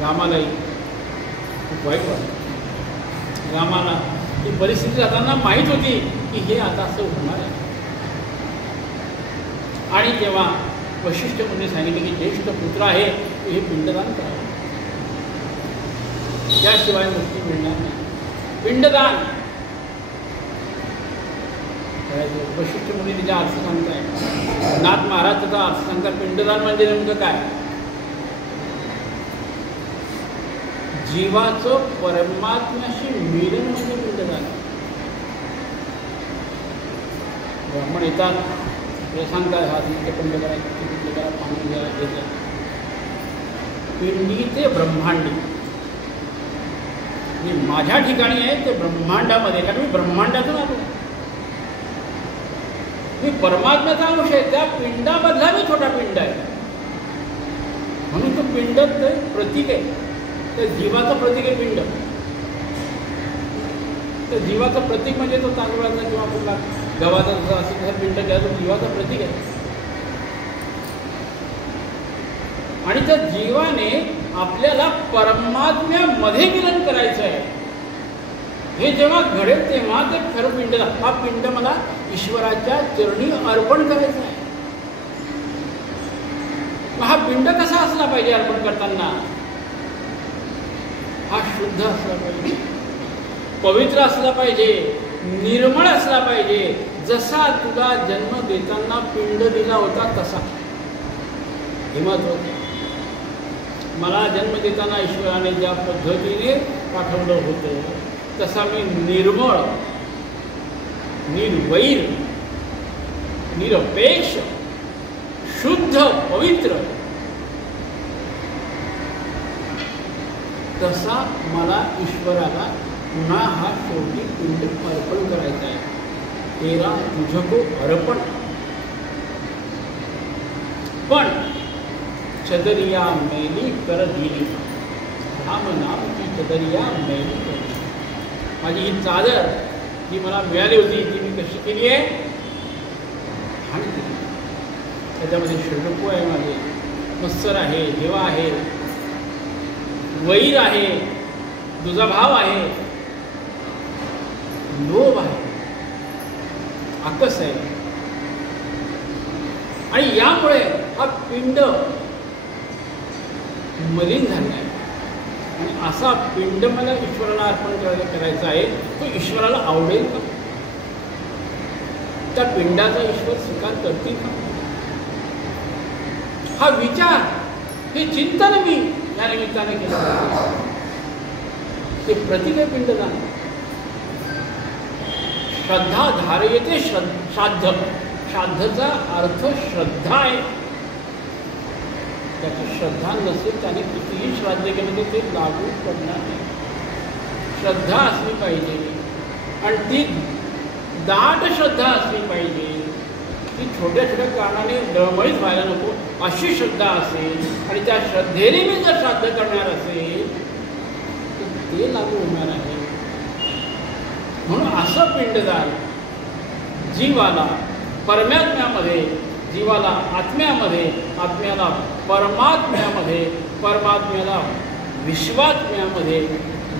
रामालाही खूप वाईट वाटलं. रामाला ही परिस्थिती जाताना माहीत होती की हे आता असं होणार आहे. आणि तेव्हा वशिष्ठ मुनी सांगितले की ज्येष्ठ पुत्र आहे, तू हे पिंडदान करावं, त्याशिवाय मुक्ती मिळणार नाही. पिंडदान करायचं. वशिष्ठ मुनी तिचा अर्थ सांगताय, नाथ महाराज त्याचा अर्थ सांगतात. पिंडदान म्हणजे नेमकं काय? जीवाचं परमात्म्याशी मिलन म्हणजे पिंडदान. ब्राह्मण येतात, ते सांगतात हा तुमचे पिंड करायचं, पिंड करा, पाणी घ्या, घेतलं. पिंडी ते ब्रह्मांडी, मी माझ्या ठिकाणी आहे ते ब्रह्मांडामध्ये, कारण मी ब्रह्मांडातून आलो, मी परमात्म्याचा अंश आहे. त्या पिंडामधला मी छोटा पिंड आहे, म्हणून तो पिंड ते प्रतीक आहे. त्या जीवाचं प्रतीक आहे पिंड. तर जीवाचं प्रतीक म्हणजे तो तांदूळाचा किंवा कुठला गव्हाचा जसा असेल तसा पिंड घ्या, तो जीवाचं प्रतीक आहे. आणि त्या जीवाने आपल्याला परमात्म्यामध्ये मिलन करायचं आहे. हे जेव्हा घडेल तेव्हा ते खरं पिंड, हा पिंड मला ईश्वराच्या चरणी अर्पण करायचं आहे. मग हा पिंड कसा असला पाहिजे अर्पण करताना? हा शुद्ध असला पाहिजे, पवित्र असला पाहिजे, निर्मळ असला पाहिजे. जसा तुला जन्म देताना पिंड दिला होता तसा. हे महत्त्वाचं. मला जन्म देताना ईश्वराने ज्या पद्धतीने पाठवलं होतं तसा मी निर्मळ, निर्वैर, निरपेक्ष, शुद्ध, पवित्र, तसा मला ईश्वराला पुन्हा हा शेवटी पिंड अर्पण करायचा आहे. तेरा तुझको अर्पण. पण चदरिया मैली कर दिली, राम नाम की चदरिया मैली कर दिली. माझी ही चादर जी मला मिळाली होती ती मी कशी केली आहे? घाण केली. त्याच्यामध्ये षडको आहे, माझे मत्सर आहे, हेवा आहे, वैर आहे, दुजाभाव आहे, लोभ आहे, आकस आहे. आणि यामुळे हा पिंड मलिन झाला आहे. आणि असा पिंड मला ईश्वराला अर्पण करायचा आहे, तो ईश्वराला आवडेल का? त्या पिंडाचा ईश्वर स्वीकार करतील का? हा विचार, हे चिंतन मी या निमित्ताने केलं पाहिजे. ते प्रतीक आहे पिंडदान. श्रद्धा धारयते श्राद्ध. श्राद्धचा अर्थ श्रद्धा आहे. त्याची श्रद्धा नसेल त्याने कितीही श्राद्ध केलं तर ते लागू पडणार नाही. श्रद्धा असली पाहिजे आणि ती दाट श्रद्धा असली पाहिजे. ती छोट्या छोट्या कारणाने डळमळीत व्हायला नको अशी श्रद्धा असेल आणि त्या श्रद्धेने मी जर श्राद्ध करणार असेल तर ते लागू होणार आहे. म्हणून असं पिंडदान जीवाला परमात्म्यामध्ये, जीवाला आत्म्यामध्ये, आत्म्याला परमात्म्यामध्ये, परमात्म्याला विश्वात्म्यामध्ये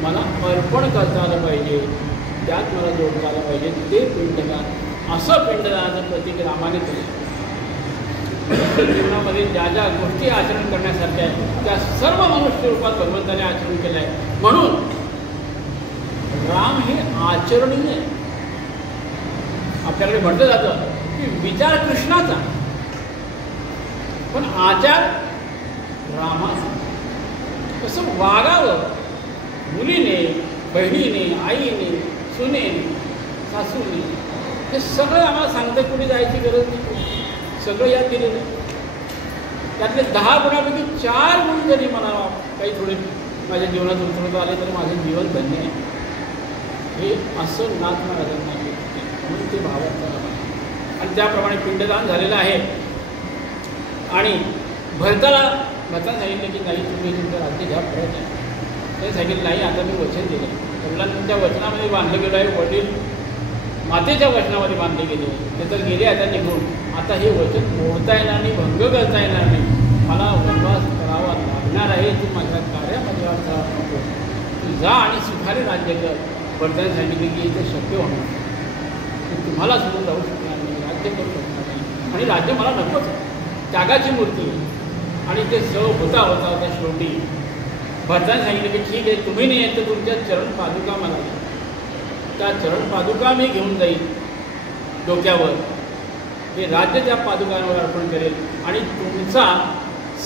मला अर्पण करता आलं पाहिजे. त्यात मला जोडता आलं पाहिजे. ते पिंडदान, असं पिंडदानाचं प्रतीक रामाने केलं. जीवनामध्ये ज्या ज्या गोष्टी आचरण करण्यासारख्या आहेत त्या सर्व मनुष्य रूपात भगवंताने आचरण केलं आहे. म्हणून राम हे आचरणीय आहे. आपल्याकडे म्हटलं जातं की विचार कृष्णाचा पण आचार रामाचा. कसं वागावं मुलीने, बहिणीने, आईने, सुनेने, सासूने, हे सगळं आम्हाला सांगतं. कुठे जायची गरज नाही, सगळं यात दिलेलं आहे. त्यातले 10 गुणापैकी 4 गुण जरी मला काही थोडे माझ्या जीवनात उतरवता आले तर माझं जीवन धन्य आहे. हे असं नाथ महाराजांना म्हणून ते भावार्थ आणि त्याप्रमाणे पिंडदान झालेलं आहे. आणि भरताला सांगितलं की नाही तुम्ही तुमचं राज्य घ्या परत आहे. ते सांगितलं नाही आता मी वचन दिलं. वडिलांच्या वचनामध्ये बांधलं गेलं आहे. वडील मातेच्या वचनामध्ये बांधले गेले ते तर गेले आता निघून. आता हे वचन मोडता येणार नाही, भंग करता येणार नाही. मला वनवास करावा लागणार आहे. तू माझ्या कार्यामध्ये अडथळा नको. तू जा आणि सुखाने राज्य कर. भरताने सांगितले की ते शक्य होणार तुम्हाला सोडून जाऊ शकणार नाही, राज्य करू शकणार नाही आणि राज्य मला नकोच. त्यागाची मूर्ती आणि ते सर्व होता त्या शेवटी भरताने सांगितलं की ठीक आहे तुम्ही नाही येत तर तुमच्या चरण पादुका मला द्या. त्या चरण पादुका मी घेऊन जाईल डोक्यावर. हे राज्य त्या पादुकांवर अर्पण करेल आणि तुमचा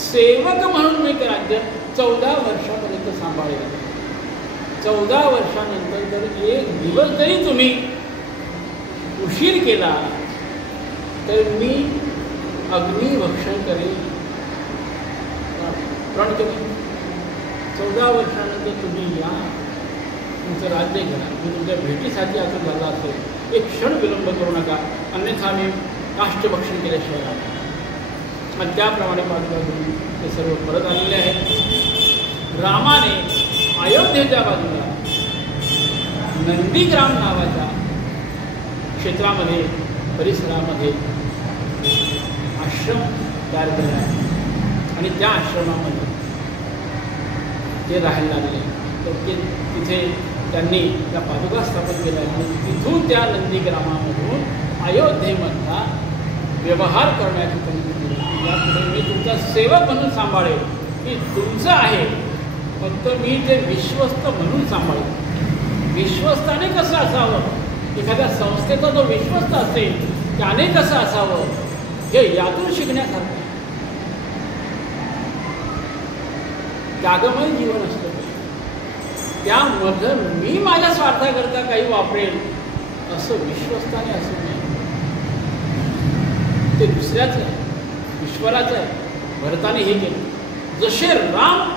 सेवक म्हणून मी राज्य 14 वर्षापर्यंत सांभाळेल. 14 वर्षानंतर जर एक दिवस जरी तुम्ही उशीर केला तर मी अग्निभक्षण करेल. प्रण करेल. 14 वर्षानंतर तुम्ही या तुमचं राज्य घ्या. मी तुमच्या भेटीसाठी असं झालं असेल एक क्षण विलंब करू नका, अन्यथा मी काष्टभक्षण केल्याशिवाय राहतो. आणि त्याप्रमाणे पादुका घेऊन ते सर्व परत आलेले आहेत. रामाने अयोध्येच्या बाजूला नंदीग्राम नावाच्या क्षेत्रामध्ये परिसरामध्ये आश्रम तयार केला आहे आणि त्या आश्रमामध्ये ते राहायला लागले. तर ते तिथे त्यांनी त्या पादुका स्थापन केल्या आणि तिथून त्या नंदीग्रामामधून अयोध्येमधला व्यवहार करण्याची संधी दिली. यापुढे मी तुमचा सेवक म्हणून सांभाळेल की तुमचं आहे, फक्त मी ते विश्वस्त म्हणून सांभाळेल. विश्वस्ताने कसं असावं, एखाद्या संस्थेचा जो विश्वस्त असेल त्याने कसं असावं हे यातून शिकण्यासारखं. त्यागमय जीवन असतं त्यामधलं मी माझ्या स्वार्थाकरता काही वापरेल असं विश्वस्ताने असं नाही. ते दुसऱ्याचं आहे, ईश्वराचं आहे. भरताने हे केलं. जसे राम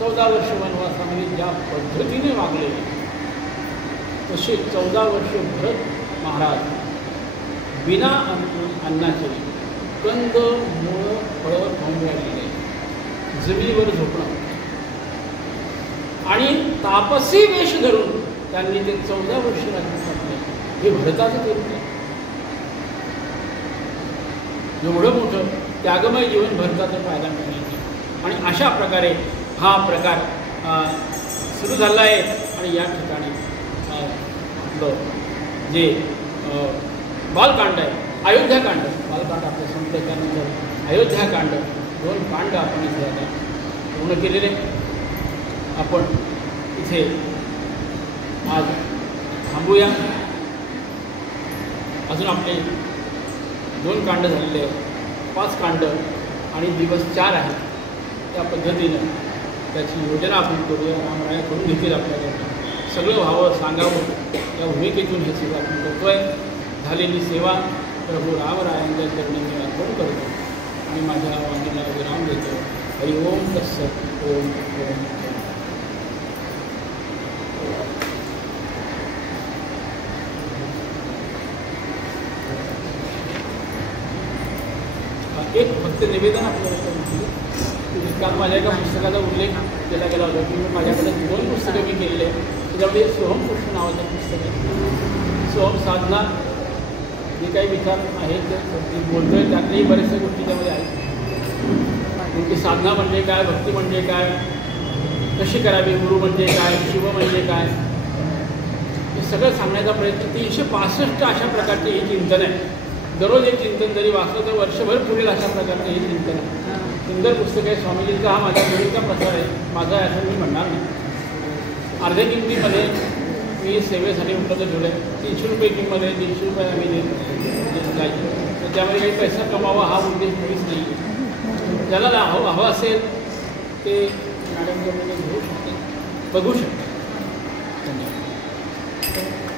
14 वर्ष वनवासामध्ये ज्या पद्धतीने वागले तसे 14 वर्ष भरत महाराज बिना अन्नाचे कंद मूळ फळं खाऊन राहिलेले, जमिनीवर झोपणं आणि तापसी वेश धरून त्यांनी ते 14 वर्ष राज्य स्थापले. हे भरताचं ते रूप आहे. एवढं मोठं त्यागमय जीवन भरताचं पाहायला मिळालं आणि अशा प्रकारे हा प्रकार सुरू झाला आहे. आणि या ठिकाणी जे बालकांड आहे, अयोध्याकांड, बालकांड आपलं संपलं त्यानंतर अयोध्याकांड 2 कांड आपण इथे आता पूर्ण केलेले. आपण इथे आज थांबूया. अजून आपले 2 कांड झालेले आहेत, 5 कांड आणि दिवस 4 आहेत. त्या पद्धतीनं त्याची योजना आपण करूया. रामराया करून घेतील आपल्याला. सगळं व्हावं, सांगावं या भूमिकेतून हे सेवा आपण करतो आहे. झालेली सेवा प्रभू रामरायांच्या चरणी मी अर्पण करतो आणि माझ्या वाणीला विराम देतो. हरि ओम तत्सत. ओम ओम. एक फक्त निवेदन आपल्याला काल माझ्या एका पुस्तकाचा उल्लेख केला गेला होता की माझ्याकडे 2 पुस्तकं मी केलेले आहेत. त्याच्यामध्ये सोहम कृष्ण नावाचं पुस्तक आहे. सोहम साधना जे काही विचार आहेत ते बोलतो आहे त्यातल्याही बऱ्याचशा गोष्टी त्यामध्ये आहेत. म्हणजे साधना म्हणजे काय, भक्ती म्हणजे काय, कशी करावी, गुरु म्हणजे काय, शिव म्हणजे काय, हे सगळं सांगण्याचा प्रयत्न 365 अशा प्रकारचे हे चिंतन आहे. दररोज एक चिंतन जरी वाचलं तर वर्षभर पुरेल अशा प्रकारचं हे चिंतन आहे. सुंदर पुस्तक आहे. स्वामीजींचा हा माझ्या मुलीचा प्रसार आहे. माझा आहे असं मी म्हणणार नाही. अर्ध्या किमतीमध्ये मी सेवेसाठी उपलब्ध ठेवलं आहे. 300 रुपये किंमत आहे. 300 रुपये आम्ही देत जायचे. तर त्यामध्ये काही पैसा कमावा हा उद्देश मुळीच नाही. ज्याला हवं असेल ते मॅडमकडे घेऊ शकते, बघू शकते. धन्यवाद.